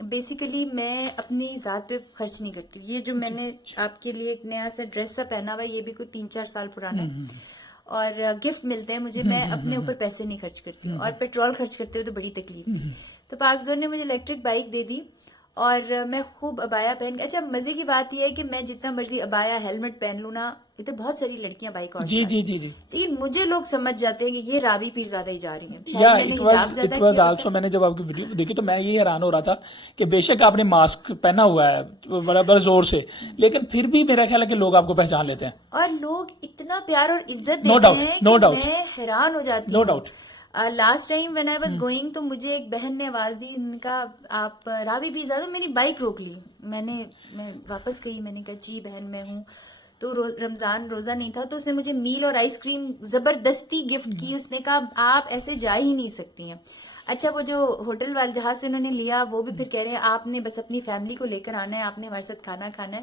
Basically میں اپنی ذات پہ خرچ نہیں کرتی. یہ جو میں نے آپ کے لیے ایک نیا سا ڈریس سا پہنا ہوا ہے یہ بھی کوئی 3-4 سال پرانا ہے, اور گفٹ ملتے ہیں مجھے, میں اپنے اوپر پیسے نہیں خرچ کرتی ہوں, اور پیٹرول خرچ کرتے ہوئے تو بڑی تکلیف تھی. تو پاک زون نے مجھے الیکٹرک بائک دے دی اور میں خوب ابایا پہن کے. اچھا مزے کی بات یہ ہے کہ میں جتنا مرضی ابایا ہیلمٹ پہن لوں نا, یہ تو بہت ساری لڑکیاں بائک اور جی جی جی جی, لیکن مجھے لوگ سمجھ جاتے ہیں کہ یہ رابی پیرزادہ ہی جا رہی ہیں. یا شاید میں نے اٹ حجاب زیادہ واز کیا آلسو, میں نے جب آپ کی ویڈیو دیکھی تو میں یہ حیران ہو رہا تھا کہ بے شک آپ نے ماسک پہنا ہوا ہے بڑا زور سے, لیکن پھر بھی میرا خیال ہے کہ لوگ آپ کو پہچان لیتے ہیں, اور لوگ اتنا پیار اور عزت نو دیتے ڈاؤٹ ہیں نو کہ ڈاؤٹ میں حیران ہو جاتی نو ہوں. Doubt. Last time when I was going تو مجھے ایک بہن نے آواز دی, ان کا آپ رابی پیرزادہ, میری بائک روک لی. میں واپس گئی, میں نے کہا جی بہن میں ہوں. تو رمضان روزہ نہیں تھا تو اس نے مجھے میل اور آئس کریم زبردستی گفٹ کی. اس نے کہا آپ ایسے جا ہی نہیں سکتی ہیں. اچھا وہ جو ہوٹل والے جہاں سے انہوں نے لیا وہ بھی پھر کہہ رہے ہیں آپ نے بس اپنی فیملی کو لے کر آنا ہے, آپ نے ہمارے ساتھ کھانا کھانا ہے.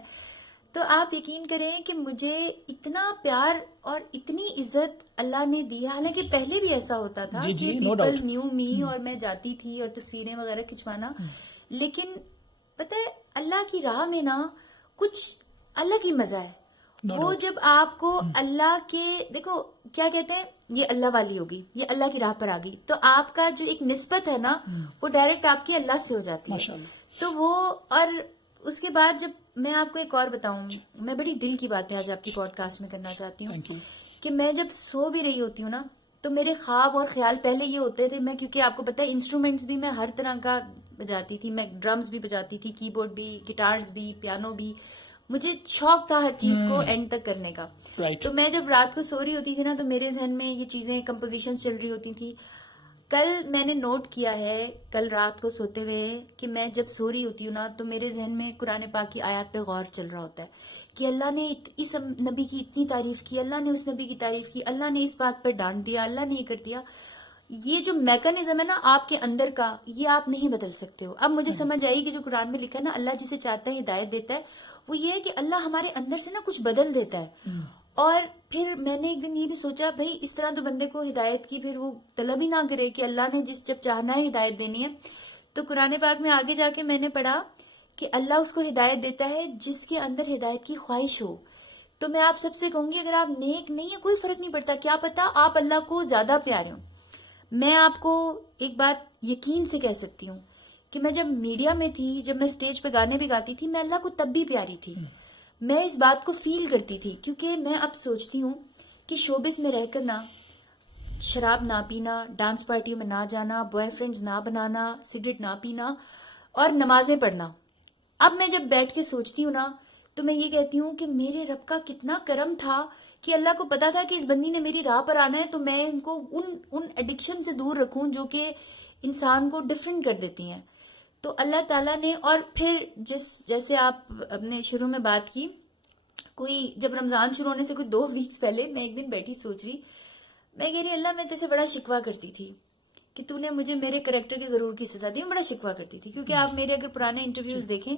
تو آپ یقین کریں کہ مجھے اتنا پیار اور اتنی عزت اللہ نے دی ہے. حالانکہ پہلے بھی ایسا ہوتا تھا جی کہ جی, نو پیپل ڈاؤٹ. نیو می اور میں جاتی تھی اور تصویریں وغیرہ کھنچوانا, لیکن پتہ ہے اللہ کی راہ میں نا کچھ الگ ہی مزہ ہے. وہ جب آپ کو اللہ کے, دیکھو کیا کہتے ہیں, یہ اللہ والی ہوگی, یہ اللہ کی راہ پر آ گئی, تو آپ کا جو ایک نسبت ہے نا وہ ڈائریکٹ آپ کی اللہ سے ہو جاتی ہے. تو وہ, اور اس کے بعد جب میں آپ کو ایک اور بتاؤں, میں بڑی دل کی باتیں آج آپ کی پوڈ کاسٹ میں کرنا چاہتی ہوں کہ میں جب سو بھی رہی ہوتی ہوں نا تو میرے خواب اور خیال پہلے یہ ہوتے تھے, میں کیونکہ آپ کو پتہ ہے انسٹرومنٹس بھی میں ہر طرح کا بجاتی تھی, میں ڈرمز بھی بجاتی تھی, کی بورڈ بھی, گٹارز بھی, پیانو بھی, مجھے شوق تھا ہر چیز کو اینڈ تک کرنے کا. تو میں جب رات کو سو رہی ہوتی تھی نا تو میرے ذہن میں یہ چیزیں کمپوزیشنز چل رہی ہوتی تھی. کل میں نے نوٹ کیا ہے کل رات کو سوتے ہوئے کہ میں جب سو رہی ہوتی ہوں نا تو میرے ذہن میں قرآن پاک کی آیات پہ غور چل رہا ہوتا ہے کہ اللہ نے اس نبی کی اتنی تعریف کی, اللہ نے اس نبی کی تعریف کی, اللہ نے اس بات پر ڈانٹ دیا, اللہ نے یہ کر دیا. یہ جو میکانزم ہے نا آپ کے اندر کا, یہ آپ نہیں بدل سکتے ہو. اب مجھے سمجھ آئی کہ جو قرآن میں لکھا ہے نا اللہ جسے چاہتا ہے ہدایت دیتا ہے, وہ یہ ہے کہ اللہ ہمارے اندر سے نا کچھ بدل دیتا ہے. اور پھر میں نے ایک دن یہ بھی سوچا بھائی اس طرح تو بندے کو ہدایت کی پھر وہ طلب ہی نہ کرے کہ اللہ نے جب چاہنا ہے ہدایت دینی ہے. تو قرآن پاک میں آگے جا کے میں نے پڑھا کہ اللہ اس کو ہدایت دیتا ہے جس کے اندر ہدایت کی خواہش ہو. تو میں آپ سب سے کہوں گی اگر آپ نیک نہیں ہیں کوئی فرق نہیں پڑتا, کیا پتا آپ اللہ کو زیادہ پیارے ہوں. میں آپ کو ایک بات یقین سے کہہ سکتی ہوں کہ میں جب میڈیا میں تھی, جب میں اسٹیج پہ گانے بھی گاتی تھی, میں اللہ کو تب بھی پیاری تھی. میں اس بات کو فیل کرتی تھی کیونکہ میں اب سوچتی ہوں کہ شوبز میں رہ کر نا شراب نہ پینا, ڈانس پارٹیوں میں نہ جانا, بوائے فرینڈز نہ بنانا, سگریٹ نہ پینا اور نمازیں پڑھنا. اب میں جب بیٹھ کے سوچتی ہوں نا تو میں یہ کہتی ہوں کہ میرے رب کا کتنا کرم تھا کہ اللہ کو پتا تھا کہ اس بندی نے میری راہ پر آنا ہے, تو میں ان کو ان ایڈکشن سے دور رکھوں جو کہ انسان کو ڈفرینٹ کر دیتی ہیں. تو اللہ تعالیٰ نے, اور پھر جیسے آپ اپنے شروع میں بات کی, کوئی جب رمضان شروع ہونے سے کوئی 2 ویکس پہلے میں ایک دن بیٹھی سوچ رہی, میں کہہ رہی اللہ میں تیسے بڑا شکوہ کرتی تھی کہ تو نے مجھے میرے کریکٹر کے غرور کی سزا دی. میں بڑا شکوہ کرتی تھی کیونکہ آپ میرے اگر پرانے انٹرویوز دیکھیں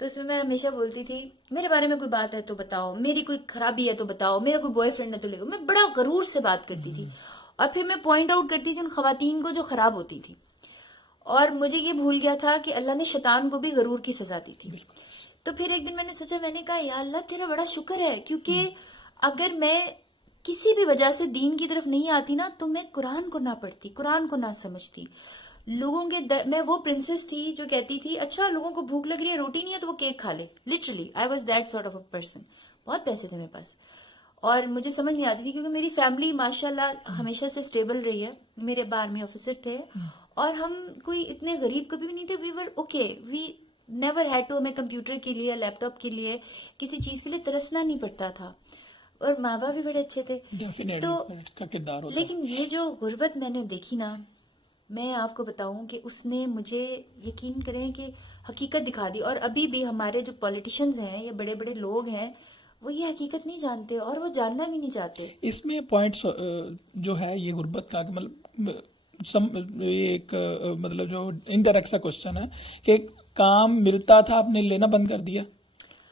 تو اس میں ہمیشہ بولتی تھی میرے بارے میں کوئی بات ہے تو بتاؤ, میری کوئی خرابی ہے تو بتاؤ, میرا کوئی بوائے فرینڈ ہے تو لے گا. میں بڑا غرور سے بات کرتی تھی اور پھر میں پوائنٹ آؤٹ کرتی تھی ان خواتین کو جو خراب ہوتی تھی. اور مجھے یہ بھول گیا تھا کہ اللہ نے شیطان کو بھی غرور کی سزا دی تھی. تو پھر ایک دن میں نے سوچا, میں نے کہا یا اللہ تیرا بڑا شکر ہے کیونکہ اگر میں کسی بھی وجہ سے دین کی طرف نہیں آتی نا تو میں قرآن کو نہ پڑھتی, قرآن کو نہ سمجھتی. لوگوں کے میں وہ پرنسس تھی جو کہتی تھی اچھا لوگوں کو بھوک لگ رہی ہے, روٹی نہیں ہے تو وہ کیک کھا لے. Literally I was that sort of a person. بہت پیسے تھے میرے پاس اور مجھے سمجھ نہیں آتی تھی کیونکہ میری فیملی ماشاء اللہ ہمیشہ سے اسٹیبل رہی ہے. میرے ابا آرمی آفیسر تھے اور ہم کوئی اتنے غریب کبھی بھی نہیں تھے. We were okay, we never had to, ہمیں کمپیوٹر کے لیے, لیپ ٹاپ کے لیے, کسی چیز کے لیے ترسنا نہیں پڑتا تھا. اور ماں باپ بھی بڑے اچھے تھے. تو لیکن یہ جو غربت میں نے دیکھی نا, میں آپ کو بتاؤں کہ اس نے مجھے یقین کریں کہ حقیقت دکھا دی. اور ابھی بھی ہمارے جو پولیٹیشنز ہیں یا بڑے بڑے لوگ ہیں وہ یہ حقیقت نہیں جانتے اور وہ جاننا بھی نہیں چاہتے. اس میں پوائنٹس جو ہے یہ غربت کا مطلب ایک مطلب جو انڈائریکٹ سا کوشچن ہے کہ کام ملتا تھا آپ نے لینا بند کر دیا,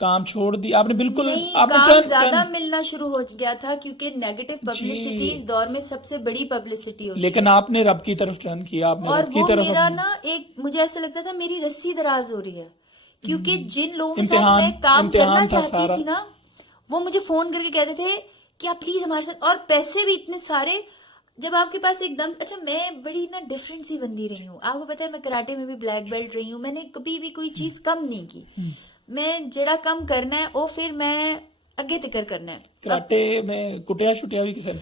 کام چھوڑ دیا آپ نے؟ بالکل نہیں، آپ نے کام turn- زیادہ ملنا شروع ہو گیا تھا کیونکہ نیگیٹو پبلسٹی اس دور میں سب سے بڑی پبلسٹی ہوتی ہے. لیکن آپ نے رب کی طرف ٹرن کیا، آپ نے اور رب کی وہ طرف میرا نا ایک مجھے ایسا لگتا تھا میری رسی دراز ہو رہی ہے، کیونکہ جن لوگوں کے ساتھ امتحان- میں کام امتحان کرنا تھا چاہتی سارا. تھی نا، وہ مجھے فون کر کے کہتے تھے کہ آپ پلیز ہمارے ساتھ، اور پیسے بھی اتنے سارے. جب آپ کے پاس ایک دم اچھا، میں بڑی نا ڈفرینٹ سی بندی رہی ہوں، آپ کو پتا ہے میں کراٹے میں بھی بلیک بیلٹ رہی ہوں، میں نے کبھی بھی کوئی چیز کم نہیں کی. میں جڑا کم کرنا ہے وہ پھر میں اگے تکر کرنا ہے. کراٹے میں کٹیا شٹیا بھی کسی نے؟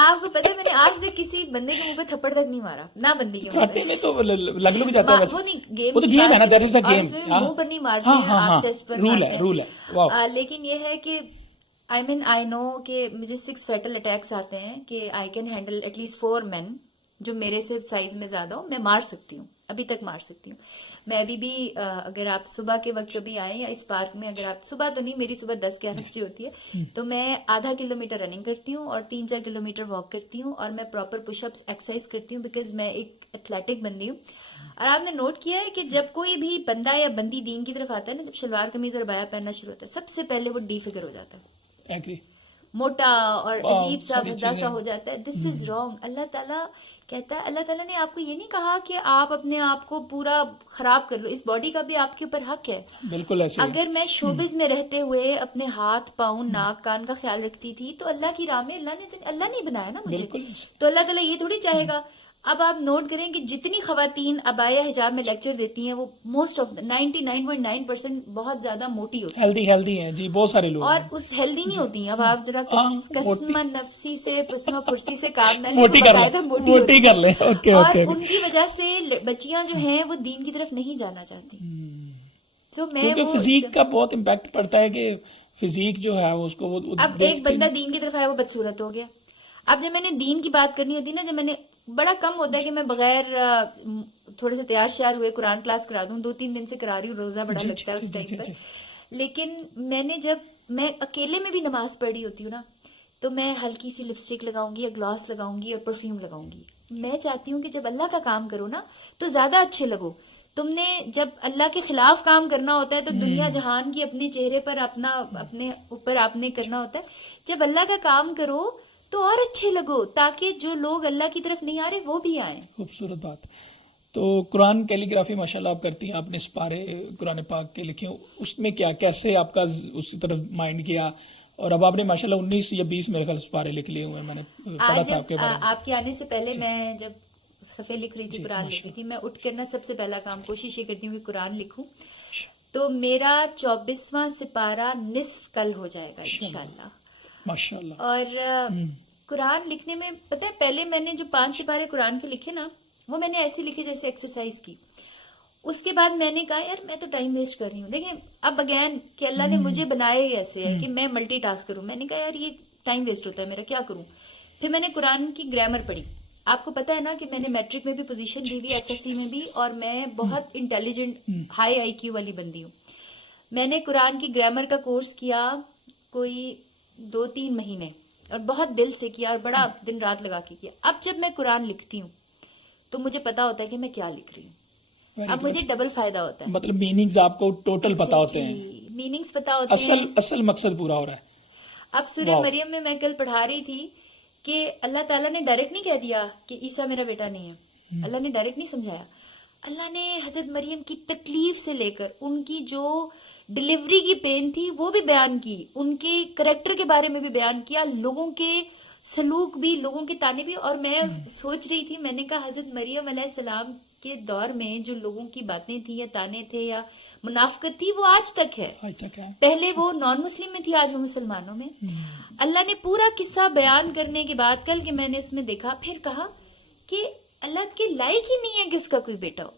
آپ کو پتا ہے میں نے آج تک کسی بندے کے منہ پہ تھپڑ تک نہیں مارا، نہ بندی کے منہ کراٹے پہ. میں تو لگ لگ جاتا ہے ویسے، وہ نہیں، گیم وہ تو گیم ہے نا، دیٹ از اے اور گیم. اس میں بھی منہ پر نہیں مارتے ہاں ہیں، ہاں ہاں، آپ چیسٹ پر رول مارتے ہے ہیں. رول ہے. واو. لیکن یہ ہے کہ آئی نو کہ مجھے 6 فیٹل اٹیکس آتے ہیں کہ I can handle at least 4 men جو میرے سے سائز میں زیادہ ہو، میں مار سکتی ہوں، ابھی تک مار سکتی ہوں. میں ابھی بھی اگر آپ صبح کے وقت کبھی آئیں یا اس پارک میں، اگر آپ صبح تو نہیں، میری صبح 10-11 بجے ہوتی ہے، تو میں آدھا کلومیٹر رننگ کرتی ہوں اور 3-4 کلومیٹر واک کرتی ہوں، اور میں پراپر پش اپس ایکسرسائز کرتی ہوں بیکاز میں ایک ایتھلیٹک بندی ہوں. اور آپ نے نوٹ کیا ہے کہ جب کوئی بھی بندہ یا بندی دین کی طرف آتا ہے نا، جب شلوار قمیض اور عبایا پہننا شروع ہوتا ہے، سب سے پہلے وہ ڈی فگر ہو جاتا ہے، ایگری. موٹا اور عجیب سا ساری بھدا سا چیزیں. ہو جاتا ہے. دس از رانگ. اللہ تعالیٰ کہتا ہے، اللہ تعالیٰ نے آپ کو یہ نہیں کہا کہ آپ اپنے آپ کو پورا خراب کر لو، اس باڈی کا بھی آپ کے اوپر حق ہے. بالکل ایسے ہی. اگر میں شوبز میں رہتے ہوئے اپنے ہاتھ پاؤں ناک کان کا خیال رکھتی تھی تو اللہ کی راہ میں اللہ نے بنایا نا مجھے، بالکل ایسے. تو اللہ تعالیٰ یہ تھوڑی چاہے گا. اب آپ نوٹ کریں کہ جتنی خواتین عبایا حجاب میں لیکچر دیتی ہیں وہ موسٹ آف 99.9% بہت زیادہ موٹی ہوتی ہیں، ہیلدی ہیں جی، بہت سارے لوگ اور ہیں. اس ہیلدی نہیں ہوتی ہیں. اب آپ ذرا قسم نفسی سے پسمہ پرسی سے کام نہ لیں، موٹی وہ کر لیں، باقاعدہ موٹی موٹی ہوتی کر ہیں. لیں. اوکے اور اوکے. ان کی وجہ سے بچیاں جو ہیں وہ دین کی طرف نہیں جانا چاہتی. تو میں کیونکہ وہ فزیک کا بہت امپیکٹ پڑتا ہے کہ فزیک جو ہے اس کو وہ اب ایک بندہ دین کی طرف آیا وہ بدصورت ہو گیا. اب جب میں نے دین کی بات کرنی ہوتی ہے نا، جب میں نے بڑا کم ہوتا ہے کہ میں بغیر تھوڑے سے تیار شیار ہوئے قرآن کلاس کرا دوں، 2-3 دن سے کرا رہی ہوں، روزہ بڑا لگتا ہے اس ٹائم پر. لیکن جب میں اکیلے میں بھی نماز پڑھ رہی ہوتی ہوں نا، تو میں ہلکی سی لپسٹک لگاؤں گی یا گلاس لگاؤں گی اور پرفیوم لگاؤں گی. میں چاہتی ہوں کہ جب اللہ کا کام کرو نا تو زیادہ اچھے لگو. تم نے جب اللہ کے خلاف کام کرنا ہوتا ہے تو دنیا جہان کی اپنے چہرے پر اپنے اوپر آپ نے کرنا ہوتا ہے. جب اللہ کا کام کرو تو اور اچھے لگو، تاکہ جو لوگ اللہ کی طرف نہیں آ رہے وہ بھی آئیں. خوبصورت بات. تو قرآن کیلی گرافی ماشاءاللہ آپ کرتی ہیں، آپ نے سپارے قرآن پاک کے لکھے، اس میں کیسے آپ کا اس کی طرف مائنڈ کیا؟ اور اب آپ نے ماشاءاللہ 19 یا 20 میرے خیال سپارے لکھ لیے ہوئے ہیں، میں نے پڑھا تھا آپ کے بارے میں. آپ کے آنے سے پہلے میں جب صفحے لکھ رہی تھی، قرآن لکھ رہی تھی، میں اٹھ کر نا سب سے پہلا کام کوشش یہ کرتی ہوں کہ قرآن لکھوں. تو میرا 24واں سپارہ نصف کل ہو جائے گا انشاءاللہ. ماشاءاللہ. اور قرآن لکھنے میں پتہ ہے، پہلے میں نے جو 5 سپارے قرآن کے لکھے نا، وہ میں نے ایسے لکھے جیسے ایکسرسائز کی. اس کے بعد میں نے کہا یار میں تو ٹائم ویسٹ کر رہی ہوں. دیکھیں اب اگین کہ اللہ نے مجھے بنایا ہی ایسے ہے کہ میں ملٹی ٹاسک کروں. میں نے کہا یار یہ ٹائم ویسٹ ہوتا ہے میرا، کیا کروں. پھر میں نے قرآن کی گرامر پڑھی. آپ کو پتا ہے نا کہ میں نے میٹرک میں بھی پوزیشن دی ہوئی، ایف ایس سی میں بھی، اور میں بہت انٹیلیجنٹ ہائی آئی کیو والی بندی ہوں. میں نے قرآن کی گرامر کا کورس کیا کوئی 2-3 مہینے، اور بہت دل سے کیا اور بڑا دن رات لگا کے کیا. اب جب میں قرآن لکھتی ہوں تو مجھے پتا ہوتا ہے کہ میں کیا لکھ رہی ہوں. اب مجھے ڈبل فائدہ ہوتا ہے، مطلب میننگز آپ کو ٹوٹل پتا ہوتے ہیں، میننگز پتا ہوتے ہیں، اصل مقصد پورا ہو رہا ہے. اب سورہ مریم میں کل پڑھا رہی تھی کہ اللہ تعالیٰ نے ڈائریکٹ نہیں کہہ دیا کہ عیسیٰ میرا بیٹا نہیں ہے. اللہ نے ڈائریکٹ نہیں سمجھایا. اللہ نے حضرت مریم کی تکلیف سے لے کر ان کی جو ڈیلیوری کی پین تھی وہ بھی بیان کی، ان کے کریکٹر کے بارے میں بھی بیان کیا، لوگوں کے سلوک بھی، لوگوں کے تانے بھی. اور میں سوچ رہی تھی، میں نے کہا حضرت مریم علیہ السلام کے دور میں جو لوگوں کی باتیں تھی یا تانے تھے یا منافقت تھی وہ آج تک ہے. پہلے وہ نان مسلم میں تھی، آج وہ مسلمانوں میں. اللہ نے پورا قصہ بیان کرنے کے بعد کل کہ میں نے اس میں دیکھا، پھر کہا کہ اللہ کے لائق ہی نہیں ہے کہ اس کا کوئی بیٹا ہو.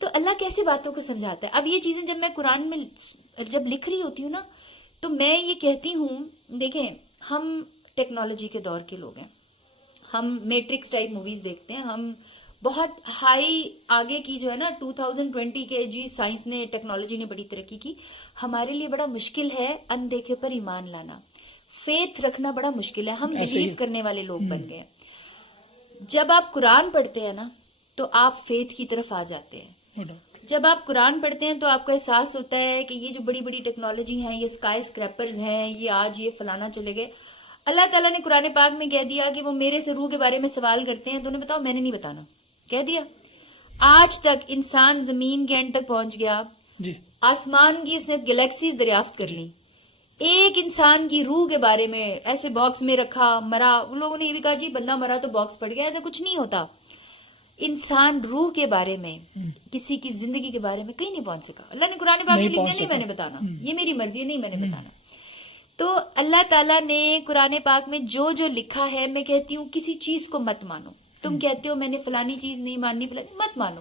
تو اللہ کیسی باتوں کو سمجھاتا ہے. اب یہ چیزیں جب میں قرآن میں جب لکھ رہی ہوتی ہوں نا، تو میں یہ کہتی ہوں، دیکھیں ہم ٹیکنالوجی کے دور کے لوگ ہیں، ہم میٹرکس ٹائپ موویز دیکھتے ہیں، ہم بہت ہائی آگے کی جو ہے نا 2020 کے جی سائنس نے ٹیکنالوجی نے بڑی ترقی کی. ہمارے لیے بڑا مشکل ہے اندیکھے پر ایمان لانا، فیتھ رکھنا بڑا مشکل ہے. ہم بلیو کرنے والے لوگ بن گئے. جب آپ قرآن پڑھتے ہیں نا تو آپ فیتھ کی طرف آ جاتے ہیں. جب آپ قرآن پڑھتے ہیں تو آپ کو احساس ہوتا ہے کہ یہ جو بڑی بڑی ٹیکنالوجی ہیں، یہ اسکائی اسکریپرز ہیں، یہ آج یہ فلانا چلے گئے. اللہ تعالیٰ نے قرآن پاک میں کہہ دیا کہ وہ میرے سے روح کے بارے میں سوال کرتے ہیں، تو انہیں بتاؤ میں نے نہیں بتانا. کہہ دیا. آج تک انسان زمین کے اینڈ تک پہنچ گیا، جی آسمان کی اس نے گلیکسیز دریافت کر لی. ایک انسان کی روح کے بارے میں ایسے باکس میں رکھا، مرا، ان لوگوں نے یہ بھی کہا جی بندہ مرا تو باکس پڑ گیا. ایسا کچھ نہیں ہوتا. انسان روح کے بارے میں، کسی کی زندگی کے بارے میں کہیں نہیں پہنچ سکا. اللہ نے قرآن پاک میں لکھ دیا نہیں میں نے بتانا، یہ میری مرضی ہے، نہیں میں نے بتانا. تو اللہ تعالیٰ نے قرآن پاک میں جو جو لکھا ہے، میں کہتی ہوں کسی چیز کو مت مانو. تم کہتے ہو میں نے فلانی چیز نہیں ماننی، فلانی مت مانو.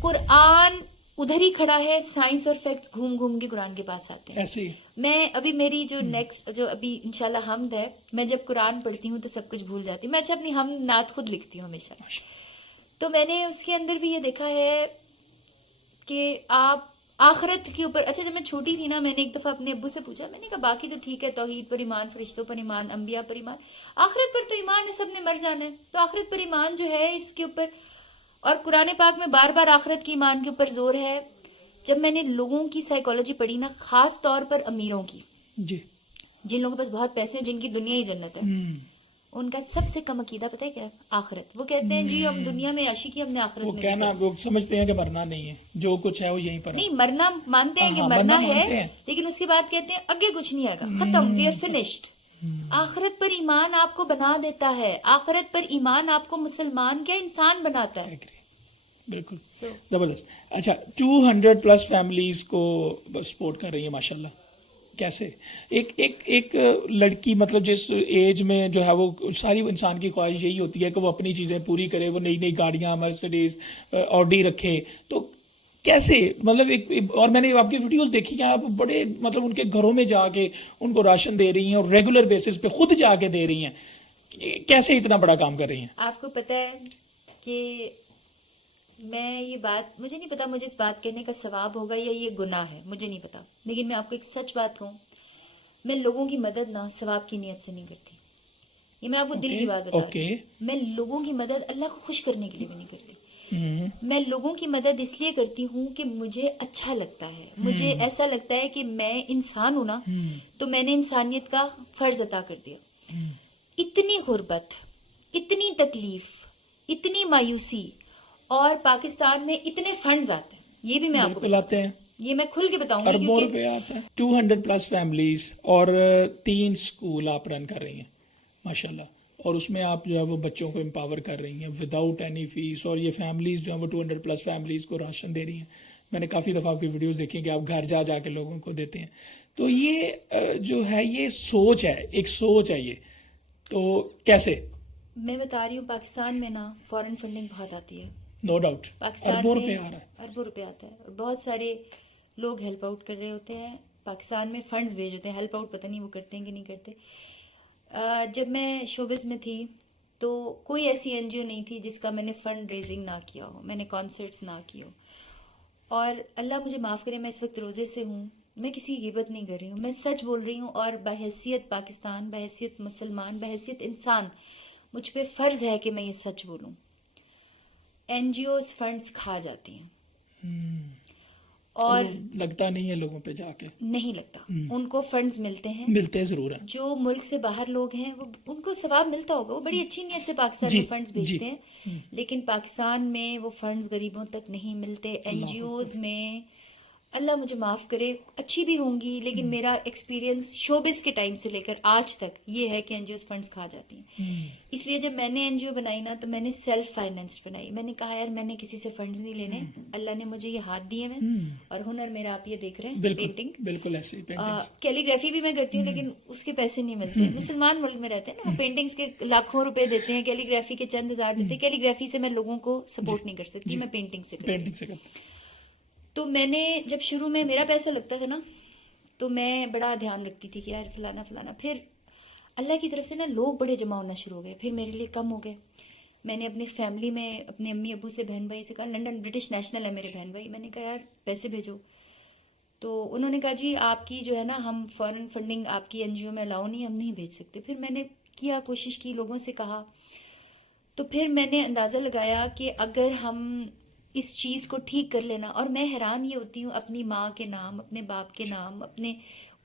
قرآن ادھر ہی کھڑا ہے، سائنس اور فیکٹس گھوم گھوم کے قرآن کے پاس آتے ہیں. ایسے ہی. میں ابھی میری جو نیکسٹ جو ابھی انشاءاللہ حمد ہے، میں جب قرآن پڑھتی ہوں تو سب کچھ بھول جاتی ہوں. میں اچھا اپنی حمد نعت خود لکھتی ہوں ہمیشہ. تو میں نے اس کے اندر بھی یہ دیکھا ہے کہ آپ آخرت کے اوپر، اچھا جب میں چھوٹی تھی نا، میں نے ایک دفعہ اپنے ابو سے پوچھا، میں نے کہا باقی تو ٹھیک ہے، توحید پر ایمان، فرشتوں پر ایمان، انبیاء پر ایمان، آخرت پر تو ایمان ہے، سب نے مر جانا ہے، تو آخرت پر ایمان جو ہے اس کے اوپر. اور قرآن پاک میں بار بار آخرت کی ایمان کے اوپر زور ہے. جب میں نے لوگوں کی سائیکالوجی پڑھی نا، خاص طور پر امیروں کی، جی جن لوگوں کے پاس بہت پیسے ہیں، جن کی دنیا ہی جنت ہے، ان کا سب سے کم عقیدہ پتہ ہے کیا؟ آخرت. وہ کہتے ہیں جی ہم دنیا میں عاشی کی، ہم نے آخرت وہ میں کہنا، وہ سمجھتے ہیں کہ مرنا نہیں ہے، جو کچھ ہے وہ یہیں پر ہے. نہیں، مرنا مانتے ہیں کہ مرنا ہے، لیکن اس کے بعد کہتے ہیں آگے کچھ نہیں آئے گا، ختم، وی آر فنشڈ. آخرت پر ایمان آپ کو بنا دیتا ہے. آخرت پر ایمان آپ کو مسلمان کیا انسان بناتا ہے. بالکل زبردست. اچھا 200+ فیملیز کو سپورٹ کر رہی ہیں ماشاء اللہ. کیسے ایک لڑکی، مطلب جس ایج میں جو ہے وہ ساری انسان کی خواہش یہی ہوتی ہے کہ وہ اپنی چیزیں پوری کرے، وہ نئی نئی گاڑیاں، مرسڈیز، آڈی رکھے، تو کیسے، مطلب اور میں نے آپ کی ویڈیوز دیکھی کہ آپ بڑے مطلب ان کے گھروں میں جا کے ان کو راشن دے رہی ہیں اور ریگولر بیسس پہ خود جا کے دے رہی ہیں. کیسے اتنا بڑا کام کر رہی ہیں؟ آپ کو پتہ ہے کہ میں یہ بات، مجھے نہیں پتا مجھے اس بات کہنے کا ثواب ہوگا یا یہ گناہ ہے، مجھے نہیں پتا، لیکن میں آپ کو ایک سچ بات کہوں، میں لوگوں کی مدد نہ ثواب کی نیت سے نہیں کرتی. یہ میں آپ کو دل کی بات بتا رہی ہوں. میں لوگوں کی مدد اللہ کو خوش کرنے کے لیے بھی نہیں کرتی. میں لوگوں کی مدد اس لیے کرتی ہوں کہ مجھے اچھا لگتا ہے. مجھے ایسا لگتا ہے کہ میں انسان ہوں نا، تو میں نے انسانیت کا فرض ادا کر دیا. اتنی غربت، اتنی تکلیف، اتنی مایوسی، اور پاکستان میں اتنے فنڈز آتے ہیں، یہ بھی میں آپ کو آتے ہیں، یہ میں کھل کے بتاؤں گی، اربوں روپے آتے ہیں. 200+ فیملیز اور 3 اسکول آپ رن کر رہی ہیں ماشاء اللہ، اور اس میں آپ جو ہے وہ بچوں کو امپاور کر رہی ہیں وداؤٹ اینی فیس. اور یہ فیملیز جو ہیں وہ 200+ فیملیز کو راشن دے رہی ہیں. میں نے کافی دفعہ آپ کی ویڈیوز دیکھی کہ آپ گھر جا جا کے لوگوں کو دیتے ہیں. تو یہ جو ہے یہ سوچ ہے، ایک سوچ ہے. یہ تو کیسے؟ میں بتا رہی ہوں، پاکستان میں نا فورن فنڈنگ بہت آتی ہے، نو ڈاؤٹ، اربوں روپے آ رہا ہے، اربوں روپے آتا ہے، اور بہت سارے لوگ ہیلپ آؤٹ کر رہے ہوتے ہیں. پاکستان میں فنڈز بھیج ہوتے ہیں، ہیلپ آؤٹ پتہ نہیں وہ کرتے ہیں کہ نہیں کرتے. جب میں شوبز میں تھی تو کوئی ایسی این جی او نہیں تھی جس کا میں نے فنڈ ریزنگ نہ کیا ہو، میں نے کانسرٹس نہ کیے ہو. اور اللہ مجھے معاف کرے، میں اس وقت روزے سے ہوں، میں کسی کی غیبت نہیں کر رہی ہوں، میں سچ بول رہی ہوں. اور بحیثیت پاکستان، بحیثیت مسلمان، بحیثیت انسان، مجھ پہ فرض ہے کہ میں یہ سچ بولوں. این جی اوز فنڈز کھا جاتی ہیں، اور لگتا نہیں ہے لوگوں پہ جا کے، نہیں لگتا. ان کو فنڈز ملتے ہیں، ملتے ضرور ہیں. جو ملک سے باہر لوگ ہیں وہ ان کو ثواب ملتا ہوگا، وہ بڑی اچھی نیت سے پاکستان میں فنڈز بھیجتے ہیں، لیکن پاکستان میں وہ فنڈز غریبوں تک نہیں ملتے. این جی اوز میں اللہ مجھے معاف کرے، اچھی بھی ہوں گی، لیکن میرا ایکسپیرینس شوبز کے ٹائم سے لے کر آج تک یہ ہے کہ این جی اوز فنڈز کھا جاتی ہیں. اس لیے جب میں نے این جی او بنائی نا، تو میں نے سیلف فائنینس بنائی. میں نے کہا یار میں نے کسی سے فنڈز نہیں لینے، اللہ نے مجھے یہ ہاتھ دیے ہیں، اور ہنر میرا آپ یہ دیکھ رہے ہیں، پینٹنگ، بالکل ایسے کیلیگرافی بھی میں کرتی ہوں، لیکن اس کے پیسے نہیں ملتے. مسلمان ملک میں رہتے ہیں نا، وہ پینٹنگز کے لاکھوں روپے دیتے ہیں، کیلیگرافی کے چند ہزار دیتے ہیں. کیلیگرافی سے میں لوگوں کو سپورٹ نہیں کر سکتی، میں پینٹنگ سے کرتی ہوں. تو میں نے جب شروع میں میرا پیسہ لگتا تھا نا، تو میں بڑا دھیان رکھتی تھی کہ یار فلانا فلانا. پھر اللہ کی طرف سے نا لوگ بڑے جمع ہونا شروع ہو گئے، پھر میرے لیے کم ہو گئے. میں نے اپنی فیملی میں اپنے امی ابو سے، بہن بھائی سے کہا، لنڈن برٹش نیشنل ہے میرے بہن بھائی، میں نے کہا یار پیسے بھیجو. تو انہوں نے کہا جی آپ کی جو ہے نا، ہم فورن فنڈنگ آپ کی این جی او میں الاؤ نہیں، ہم نہیں بھیج سکتے. پھر میں نے کیا، کوشش کی، لوگوں سے کہا، تو پھر میں نے اندازہ لگایا کہ اگر ہم اس چیز کو ٹھیک کر لینا. اور میں حیران یہ ہوتی ہوں اپنی ماں کے نام, اپنے باپ کے نام, اپنے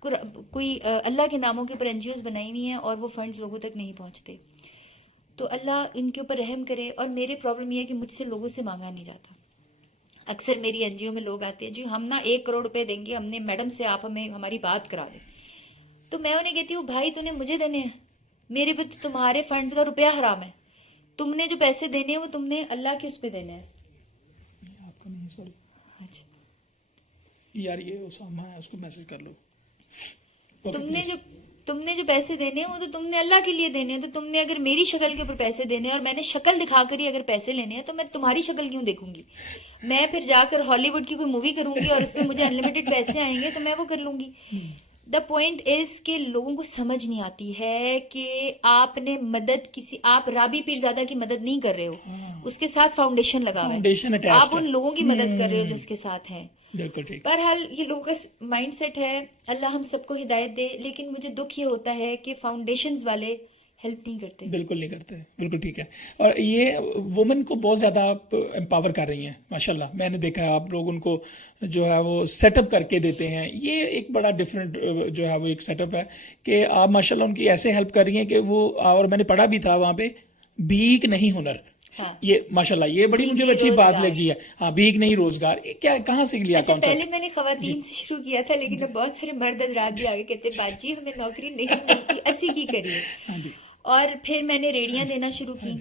کوئی اللہ کے ناموں کے اوپر این جی اوز بنائی ہوئی ہیں اور وہ فنڈز لوگوں تک نہیں پہنچتے. تو اللہ ان کے اوپر رحم کرے. اور میری پرابلم یہ ہے کہ مجھ سے لوگوں سے مانگا نہیں جاتا. اکثر میری این جی او میں لوگ آتے ہیں, جی ہم نا 1 کروڑ روپے دیں گے, ہم نے میڈم سے آپ ہمیں ہماری بات کرا دیں. تو میں انہیں کہتی ہوں بھائی تو نے مجھے دینے ہیں, میرے پہ تو تمہارے فنڈز کا روپیہ حرام ہے. تم نے جو پیسے دینے ہیں وہ تم نے اللہ کے اس پہ دینے ہیں. آپ کو نہیں, سوری اچھا یار یہ اسامہ ہے, اس کو میسج کر لو. تم نے جو پیسے دینے ہیں وہ تو تم نے اللہ کے لیے دینے ہیں. تو تم نے اگر میری شکل کے اوپر پیسے دینے ہیں اور میں نے شکل دکھا کر ہی اگر پیسے لینے ہیں تو میں تمہاری شکل کیوں دیکھوں گی؟ میں پھر جا کر ہالی ووڈ کی کوئی مووی کروں گی اور اس میں مجھے انلمیٹڈ پیسے آئیں گے تو میں وہ کر لوں گی. دا پوائنٹ از کہ لوگوں کو سمجھ نہیں آتی ہے کہ آپ نے مدد آپ رابی پیرزادہ کی مدد نہیں کر رہے ہو, اس کے ساتھ فاؤنڈیشن لگا ہوا ہے, آپ ان لوگوں کی مدد کر رہے ہو جو اس کے ساتھ ہیں. بالکل ٹھیک. بہرحال یہ لوگوں کا مائنڈ سیٹ ہے, اللہ ہم سب کو ہدایت دے. لیکن مجھے دکھ یہ ہوتا ہے کہ فاؤنڈیشنز والے ہیلپ نہیں کرتے. بالکل نہیں کرتے, بالکل ٹھیک ہے. اور یہ وومن کو بہت زیادہ امپاور کر رہی ہیں ماشاء اللہ. میں نے دیکھا ہے آپ لوگ ان کو جو ہے وہ سیٹ اپ کر کے دیتے ہیں. یہ ایک بڑا ڈفرینٹ جو ہے وہ ایک سیٹ اپ ہے کہ آپ ماشاء اللہ ان کی ایسے ہیلپ کر رہی ہیں کہ وہ, اور میں نے پڑھا بھی تھا وہاں پہ, بھیک نہیں ہنر. یہ ماشاء اللہ یہ بڑی مجھے اچھی بات لگی ہے. ہاں, بھیک نہیں روزگار. کیا کہاں سے لیا اچھا, کانسیپٹ؟ پہلے میں نے خواتین سے شروع کیا تھا لیکن اب بہت سارے مرد حضرات بھی آگے کہتے باجی ہمیں نوکری نہیں ملتی, اسی کی کریے. ہاں جی. اور پھر میں نے ریڑیاں دینا شروع کی,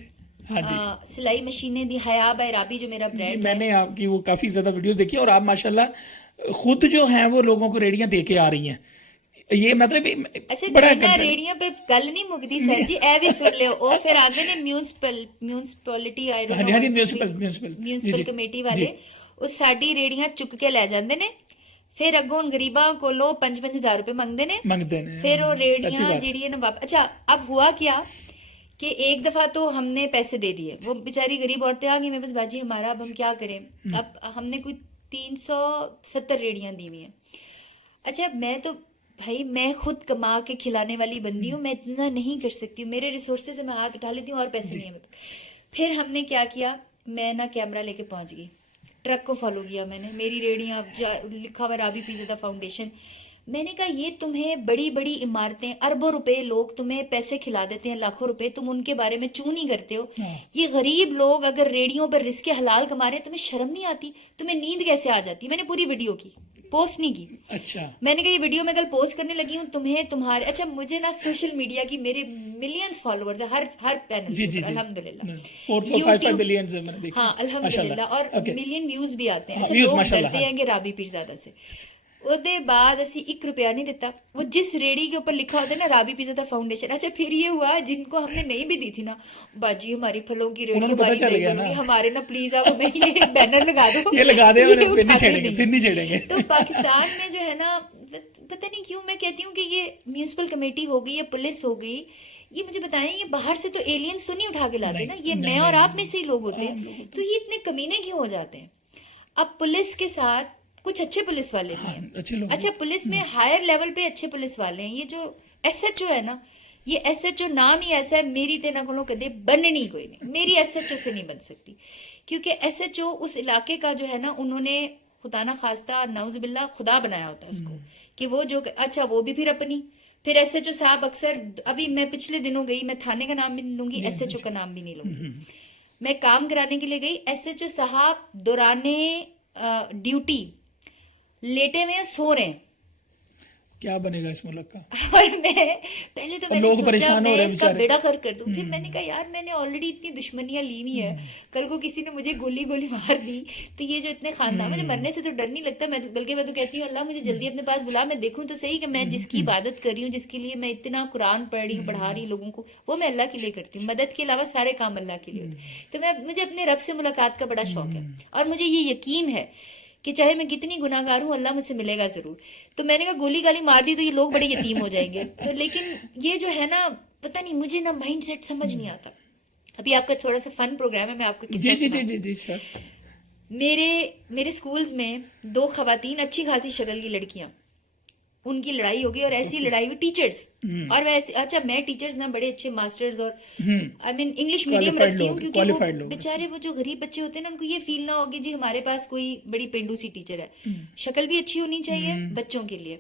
سلائی مشینیں دی. حیا بائی رابی جو میرا برانڈ ہے, میں نے آپ کی وہ کافی زیادہ ویڈیوز دیکھی اور آپ ماشاءاللہ خود جو ہیں وہ لوگوں کو ریڑیاں دے کے آ رہی ہیں. یہ مطلب اچھا دینا ریڑیاں پہ گل نہیں مکتی سر جی, اے بھی سن لو. وہ پھر آگے نے میونسپلٹی میونسپل کمیٹی والے وہ ساڈی ریڑیاں چک کے لے جاندے نے, پھر اگوں غریباں کولو 5,000 روپے منگتے نے, پھر وہ ریڑیاں جیڑی ہے نا اچھا اب ہوا کیا کہ ایک دفعہ تو ہم نے پیسے دے دیے, وہ بیچاری غریب عورتیں آ گئی میں بس باجی ہمارا اب ہم کیا کریں. اب ہم نے کوئی 370 ریڑیاں دی ہوئی ہیں. اچھا میں تو بھائی میں خود کما کے کھلانے والی بندی ہوں, میں اتنا نہیں کر سکتی ہوں, میرے ریسورسز سے میں ہاتھ اٹھا لیتی ہوں اور پیسے نہیں ہیں. پھر ہم نے کیا کیا, میں نا کیمرہ لے کے پہنچ گئی, ٹرک کو فالو کیا میں نے, میری ریڑیاں لکھا ہوا رابی پیرزادہ فاؤنڈیشن. میں نے کہا یہ تمہیں بڑی بڑی عمارتیں اربوں روپے لوگ تمہیں پیسے کھلا دیتے ہیں, لاکھوں روپے, تم ان کے بارے میں چوں نہیں کرتے ہو. یہ غریب لوگ اگر ریڑیوں پر رزق حلال کما رہے ہیں تمہیں شرم نہیں آتی, تمہیں نیند کیسے آ جاتی. میں نے پوری ویڈیو کی, پوسٹ نہیں کی. اچھا میں نے کہا یہ ویڈیو میں کل پوسٹ کرنے لگی ہوں, تمہیں تمہارے اچھا مجھے نا سوشل میڈیا کی میرے ملینز فالوورز ہیں ہر پینل, الحمدللہ 4.55 بلینز میں نے دیکھا. ہاں الحمدللہ, اور ملین ویوز بھی آتے ہیں. اچھا لوگ ڈرتے ہیں کہ رابی پیرزادہ سے. وہ بعد اسی 1 روپیہ نہیں دیتا. وہ جس ریڑی کے اوپر لکھا ہوتا ہے نا رابی پیرزادہ فاؤنڈیشن, اچھا پھر یہ ہوا جن کو ہم نے نہیں بھی دی تھی نا, باجی ہماری پھلوں کی ریڑی ہماری ہمارے نا پلیز آپ ہمیں یہ بینر لگا دو, یہ لگا دیں, پھر نہیں چھیڑیں گے. تو پاکستان میں جو ہے نا پتہ نہیں کیوں میں کہتی ہوں کہ یہ میونسپل کمیٹی ہو گئی یا پولیس ہو گئی, یہ مجھے بتائیں یہ باہر سے تو ایلینز تو نہیں اٹھا کے لاتے نا, یہ میں اور آپ میں سے ہی لوگ ہوتے ہیں, تو یہ اتنے کمینے کیوں ہو جاتے ہیں. اب پولیس کے ساتھ کچھ اچھے پولیس والے بھی ہیں. اچھا پولیس میں ہائر لیول پہ اچھے پولیس والے ہیں. یہ جو ایس ایچ او ہے نا, یہ ایس ایچ او نام ہی ایسا ہے, میری تے نہ کولوں کدے بننی کوئی نہیں, میری ایس ایچ او سے نہیں بن سکتی, کیونکہ ایس ایچ او اس علاقے کا جو ہے نا انہوں نے خدا نہ خواستہ نعوذ باللہ خدا بنایا ہوتا ہے اس کو, کہ وہ جو اچھا وہ بھی پھر اپنی پھر ایس ایچ او صاحب اکثر, ابھی میں پچھلے دنوں گئی, میں تھانے کا نام بھی نہیں لوں گی, ایس ایچ او کا نام بھی نہیں لوں گی, میں کام کرانے کے لیے گئی, ایس ایچ او صاحب دورانِ ڈیوٹی لیٹے ہوئے سو رہے ہیں. کیا بنے گا اس ملک کا. اور میں پہلے تو میں نے سوچا میں اس کا بیڑا غرق کر دوں, پھر میں نے کہا یار میں نے آلریڈی اتنی دشمنیاں لی ہوئی ہے, کل کو کسی نے مجھے گولی مار دی تو یہ جو اتنے خاندان, مجھے مرنے سے تو ڈر نہیں لگتا, میں بلکہ میں تو کہتی ہوں اللہ مجھے جلدی اپنے پاس بلا, میں دیکھوں تو صحیح کہ میں جس کی عبادت کر رہی ہوں, جس کے لیے میں اتنا قرآن پڑھ رہی ہوں, پڑھا رہی ہوں لوگوں کو, وہ میں اللہ کے لیے کرتی ہوں. مدد کے علاوہ سارے کام اللہ کے لیے ہوتے ہیں. تو مجھے اپنے رب سے ملاقات کا بڑا شوق ہے, اور مجھے یہ یقین ہے کہ چاہے میں کتنی گناہ گار ہوں اللہ مجھ سے ملے گا ضرور. تو میں نے کہا گولی گالی مار دی تو یہ لوگ بڑے یتیم ہو جائیں گے. تو لیکن یہ جو ہے نا پتہ نہیں مجھے نا مائنڈ سیٹ سمجھ نہیں آتا. ابھی آپ کا تھوڑا سا فن پروگرام ہے, میں آپ کو قصہ سناؤں. میرے اسکولز میں 2 خواتین اچھی خاصی شکل کی لڑکیاں, ان کی لڑائی ہوگی اور ایسی لڑائی ہوئی ٹیچرز اور ویسے اچھا میں ٹیچرز نا بڑے اچھے ماسٹرز اور آئی مین انگلش میڈیم رکھتی ہوں کیونکہ وہ بیچارے وہ جو غریب بچے ہوتے ہیں نا ان کو یہ فیل نہ ہوگی جی ہمارے پاس کوئی بڑی پینڈو سی ٹیچر ہے. شکل بھی اچھی ہونی چاہیے بچوں کے لیے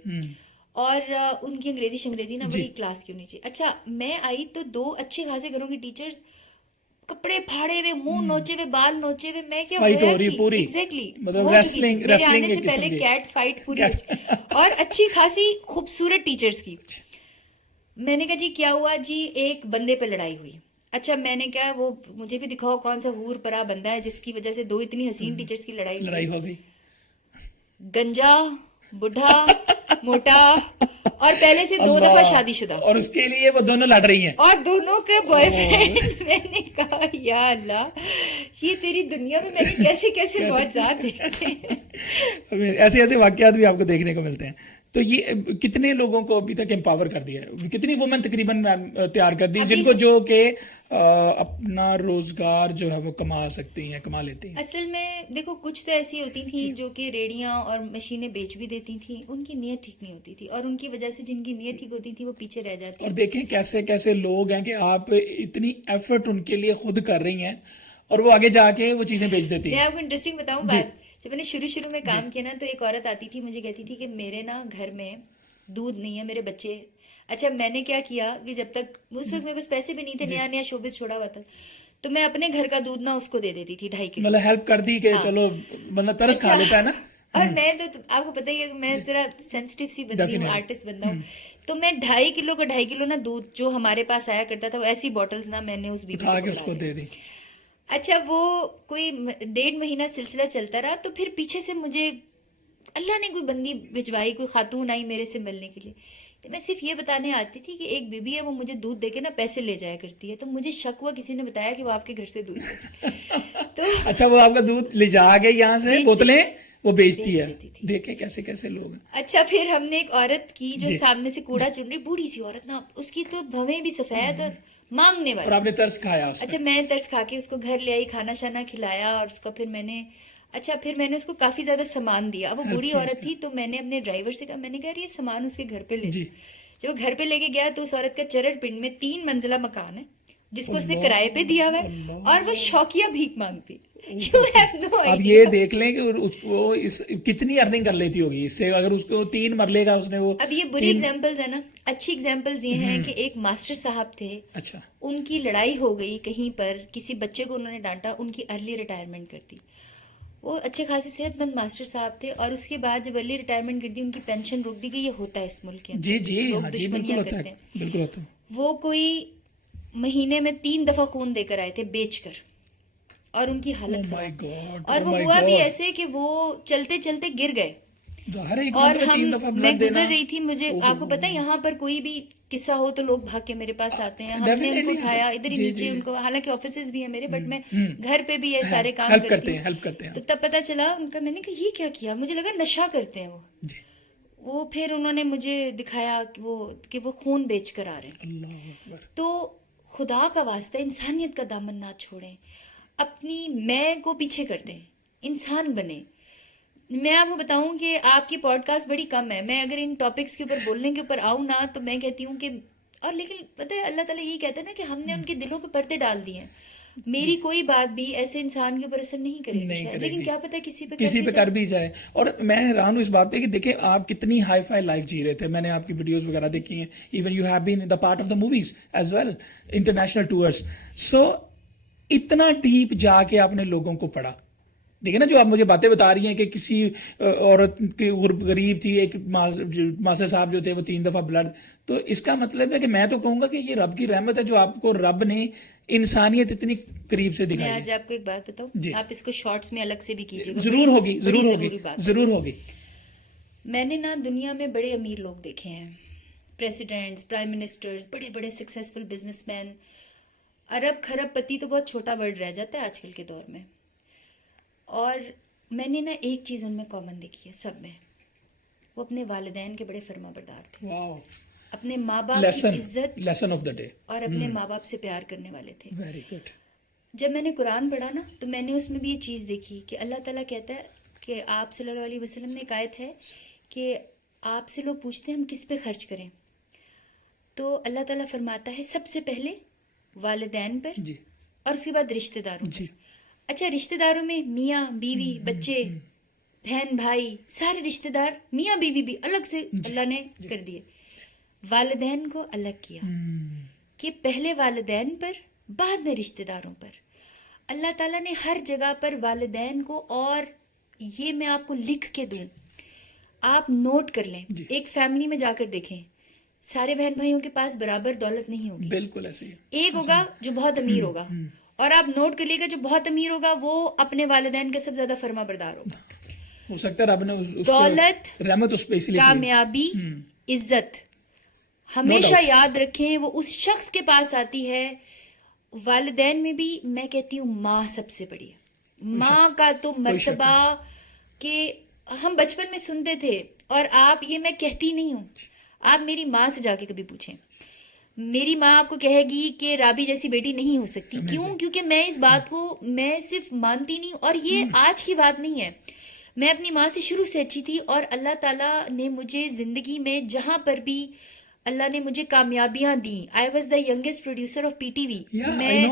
اور ان کی انگریزی نا بڑی کلاس کی ہونی چاہیے. اچھا میں آئی تو 2 اچھے خاصے گھروں کی ٹیچرز کپڑے پھاڑے ہوئے منہ نوچے ہوئے بال نوچے ہوئے میں کیا ہوا کہ ایگزیکٹلی میرے آنے سے پہلے کیٹ فائٹ پوری اور اچھی خاصی خوبصورت ٹیچرز کی. میں نے کہا جی کیا ہوا جی ایک بندے پہ لڑائی ہوئی. اچھا میں نے کہا وہ مجھے بھی دکھاؤ کون سا حور پرا بندہ ہے جس کی وجہ سے 2 اتنی حسین ٹیچرز کی لڑائی ہو گئی. گنجا بڈھا موٹا اور پہلے سے 2 دفعہ شادی شدہ اور اس کے لیے وہ دونوں لڑ رہی ہیں اور دونوں کے بوائے فرینڈ. میں نے کہا یا اللہ یہ تیری دنیا میں نے کیسے کیسے معجزات دیکھے ہیں. ایسے واقعات بھی آپ کو دیکھنے کو ملتے ہیں. تو یہ کتنے لوگوں کو ابھی تک امپاور کر دیا ہے, کتنی وومن تقریباً تیار کر دی جن کو جو کہ اپنا روزگار جو ہے وہ کما سکتی ہیں, کما لیتی ہیں؟ اصل میں دیکھو کچھ تو ایسی ہوتی تھیں جو کہ ریڑیاں اور مشینیں بیچ بھی دیتی تھیں, ان کی نیت ٹھیک نہیں ہوتی تھی اور ان کی وجہ سے جن کی نیت ٹھیک ہوتی تھی وہ پیچھے رہ جاتی. اور دیکھیں کیسے کیسے لوگ ہیں کہ آپ اتنی ایفرٹ ان کے لیے خود کر رہی ہیں اور وہ آگے جا کے وہ چیزیں بیچ دیتی ہیں. میں آپ کو انٹرسٹنگ بتاؤں بات, جب میں نے شروع میں کام کیا نا تو ایک عورت آتی تھی مجھے کہتی تھی کہ میرے نا گھر میں دودھ نہیں ہے, میرے بچے. اچھا میں نے کیا کیا کہ جب تک اس وقت میرے پاس پیسے بھی نہیں تھے, نیا شوبز چھوڑا ہوا تھا, تو میں اپنے گھر کا دودھ نا اس کو دے دیتی تھی 2.5 کلو. مطلب ہیلپ کر دی کہ چلو بندہ ترس کھا لیتا ہے نا. اور میں تو آپ کو پتہ ہی ہے کہ میں ذرا سینسٹیو سی بندی ہوں, آرٹسٹ بندہ ہوں, تو میں 2.5 کلو کا 2.5 کلو نا دودھ جو ہمارے پاس آیا کرتا تھا وہ ایسی بوٹلز نا میں نے اس بیبی کو دے دی. اچھا وہ کوئی 1.5 مہینہ سلسلہ چلتا رہا تو پھر پیچھے سے مجھے اللہ نے کوئی بندی بھجوائی, کوئی خاتون آئی میرے سے ملنے کے لیے. میں صرف یہ بتانے آتی تھی کہ ایک بیوی ہے وہ مجھے دودھ دے کے نا پیسے لے جایا کرتی ہے, تو مجھے شک ہوا کسی نے بتایا کہ وہ آپ کے گھر سے دودھ تو اچھا وہ آپ کا دودھ لے جا کے یہاں سے بوتلیں وہ بیچتی ہے. دیکھیں کیسے کیسے لوگ ہیں. اچھا پھر ہم نے ایک عورت کی جو سامنے سے کوڑا چن رہی, بوڑھی سی عورت نا, اس کی تو بھویں بھی سفید اور مانگنے والی, اور آپ نے ترس کھایا. اچھا میں ترس کھا کے اس کو گھر لے آئی, کھانا شانا کھلایا اور اس کو پھر میں نے اس کو کافی زیادہ سامان دیا. وہ بوڑھی عورت تھی تو میں نے اپنے ڈرائیور سے کہا, میں نے کہا یہ سامان اس کے گھر پہ لے. جب وہ گھر پہ لے کے گیا تو اس عورت کا چرڑ پنڈ میں 3 منزلہ مکان ہے جس کو اس نے کرائے پہ دیا ہوا ہے اور وہ شوقیہ بھیک مانگتی. اب یہ دیکھ لیں کہ وہ کتنی ارننگ کر لیتی ہوگی اس سے, اگر اس کو 3 مرلے کا اس نے وہ. اب یہ بری ایگزامپلز ہیں نا, اچھی ایگزامپلز یہ ہیں کہ ایک ماسٹر صاحب تھے, اچھا ان کی لڑائی ہو گئی کہیں پر, کسی بچے کو انہوں نے ڈانٹا, ان کی ارلی ریٹائرمنٹ کر دی. وہ اچھے خاصے صحت مند ماسٹر صاحب تھے اور اس کے بعد جب ارلی ریٹائرمنٹ کر دی ان کی پینشن روک دی گئی. یہ ہوتا ہے اس ملک کے اندر, لوگ دشمنیاں کرتے ہیں. بالکل ہوتا ہے. وہ کوئی مہینے میں 3 دفعہ خون دے کر آئے تھے بیچ کر, اور ان کی حالت خراب, اور وہ ہوا بھی ایسے کہ وہ چلتے چلتے گر گئے. اور میں گزر رہی تھی, مجھے آپ کو پتا ہے یہاں پر کوئی بھی قصہ ہو تو لوگ بھاگ کے میرے پاس آتے ہیں. ہم نے ان کو اٹھایا ادھر ہی نیچے, ان کو حالانکہ آفیسز بھی ہیں میرے, بٹ میں گھر پہ بھی یہ سارے کام کرتی ہوں. تو تب پتا چلا ان کا, میں نے کہا یہ کیا کیا, مجھے لگا نشہ کرتے ہیں وہ. پھر انہوں نے مجھے دکھایا کہ وہ خون بیچ کر آ رہے ہیں. تو خدا کا واسطہ انسانیت کا دامن نہ چھوڑیں, اپنی میں کو پیچھے کر دیں, انسان بنے. میں آپ کو بتاؤں کہ آپ کی پوڈ کاسٹ بڑی کم ہے, میں اگر ان ٹاپکس کے اوپر بولنے کے اوپر آؤں نا تو میں کہتی ہوں کہ, اور لیکن پتہ ہے اللہ تعالیٰ یہی کہتا ہے نا کہ ہم نے ان کے دلوں پہ پردے ڈال دیے ہیں. میری کوئی بات بھی ایسے انسان کے اوپر اثر نہیں کرے گی, لیکن کیا پتا کسی پہ کر بھی جائے. اور میں حیران ہوں اس بات پہ کہ دیکھیں آپ کتنی ہائی فائی لائف جی رہے تھے, میں نے آپ کی ویڈیوز وغیرہ دیکھی ہیں, even you have been the part of the movies as well, international tours. So اتنا ڈیپ جا کے آپ نے لوگوں کو پڑھا. دیکھیں نا جو آپ مجھے باتیں بتا رہی ہیں کہ کسی عورت کی غریب تھی, ایک ماسٹر صاحب جو تھے وہ 3 دفعہ بلڈ, تو اس کا مطلب ہے کہ میں تو کہوں گا کہ یہ رب کی رحمت ہے جو آپ کو رب نے انسانیت اتنی قریب سے دکھائی. میں آج آپ کو ایک بات بتاؤں, آپ اس کو شارٹس میں الگ سے بھی کیجیے گا. ضرور ہوگی. میں نے نا دنیا میں بڑے امیر لوگ دیکھے ہیں, پریزیڈنٹس, پرائم منسٹرز, بڑے بڑے سکسیسفل بزنس مین. ارب کھرب پتی تو بہت چھوٹا ورڈ رہ جاتا ہے آج کل کے دور میں. اور میں نے نا ایک چیز ان میں کامن دیکھی ہے سب میں, وہ اپنے والدین کے بڑے فرما بردار تھے. اپنے ماں باپ کی عزت, لیسن آف دا ڈے, اور اپنے ماں باپ سے پیار کرنے والے تھے. Very good. جب میں نے قرآن پڑھا نا تو میں نے اس میں بھی یہ چیز دیکھی کہ اللہ تعالیٰ کہتا ہے کہ آپ صلی اللہ علیہ وسلم نے ایک آیت ہے کہ آپ سے لوگ پوچھتے ہیں ہم کس پہ خرچ کریں، تو اللہ تعالیٰ فرماتا ہے سب سے پہلے والدین پر جی اور اس کے بعد رشتہ داروں جی پر. اچھا رشتہ داروں میں میاں بیوی بچے بہن بھائی سارے رشتہ دار میاں بیوی بھی الگ سے اللہ نے کر دیے. والدین کو الگ کیا کہ پہلے والدین پر بعد میں رشتہ داروں پر. اللہ تعالیٰ نے ہر جگہ پر والدین کو، اور یہ میں آپ کو لکھ کے دوں، آپ نوٹ کر لیں. ایک فیملی میں جا کر دیکھیں سارے بہن بھائیوں کے پاس برابر دولت نہیں ہوگی. بالکل ایسے ہی. ایک ہوگا جو بہت امیر ہوگا، اور آپ نوٹ کر لیے گا جو بہت امیر ہوگا وہ اپنے والدین کا سب زیادہ فرما بردار ہوگا. ہو سکتا ہے رب نے اس کو دولت، رحمت اس پہ اس لیے کی ہے. کامیابی، عزت ہمیشہ یاد رکھیں وہ اس شخص کے پاس آتی ہے. والدین میں بھی میں کہتی ہوں ماں سب سے بڑی ہے. ماں کا تو مرتبہ کہ ہم بچپن میں سنتے تھے، اور آپ یہ میں کہتی نہیں ہوں، آپ میری ماں سے جا کے کبھی پوچھیں. میری ماں آپ کو کہے گی کہ رابی جیسی بیٹی نہیں ہو سکتی. کیوں؟ کیونکہ میں اس بات کو میں صرف مانتی نہیں، اور یہ آج کی بات نہیں ہے. میں اپنی ماں سے شروع سے اچھی تھی، اور اللہ تعالیٰ نے مجھے زندگی میں جہاں پر بھی اللہ نے مجھے کامیابیاں دیں. I was the youngest producer of P T V. میں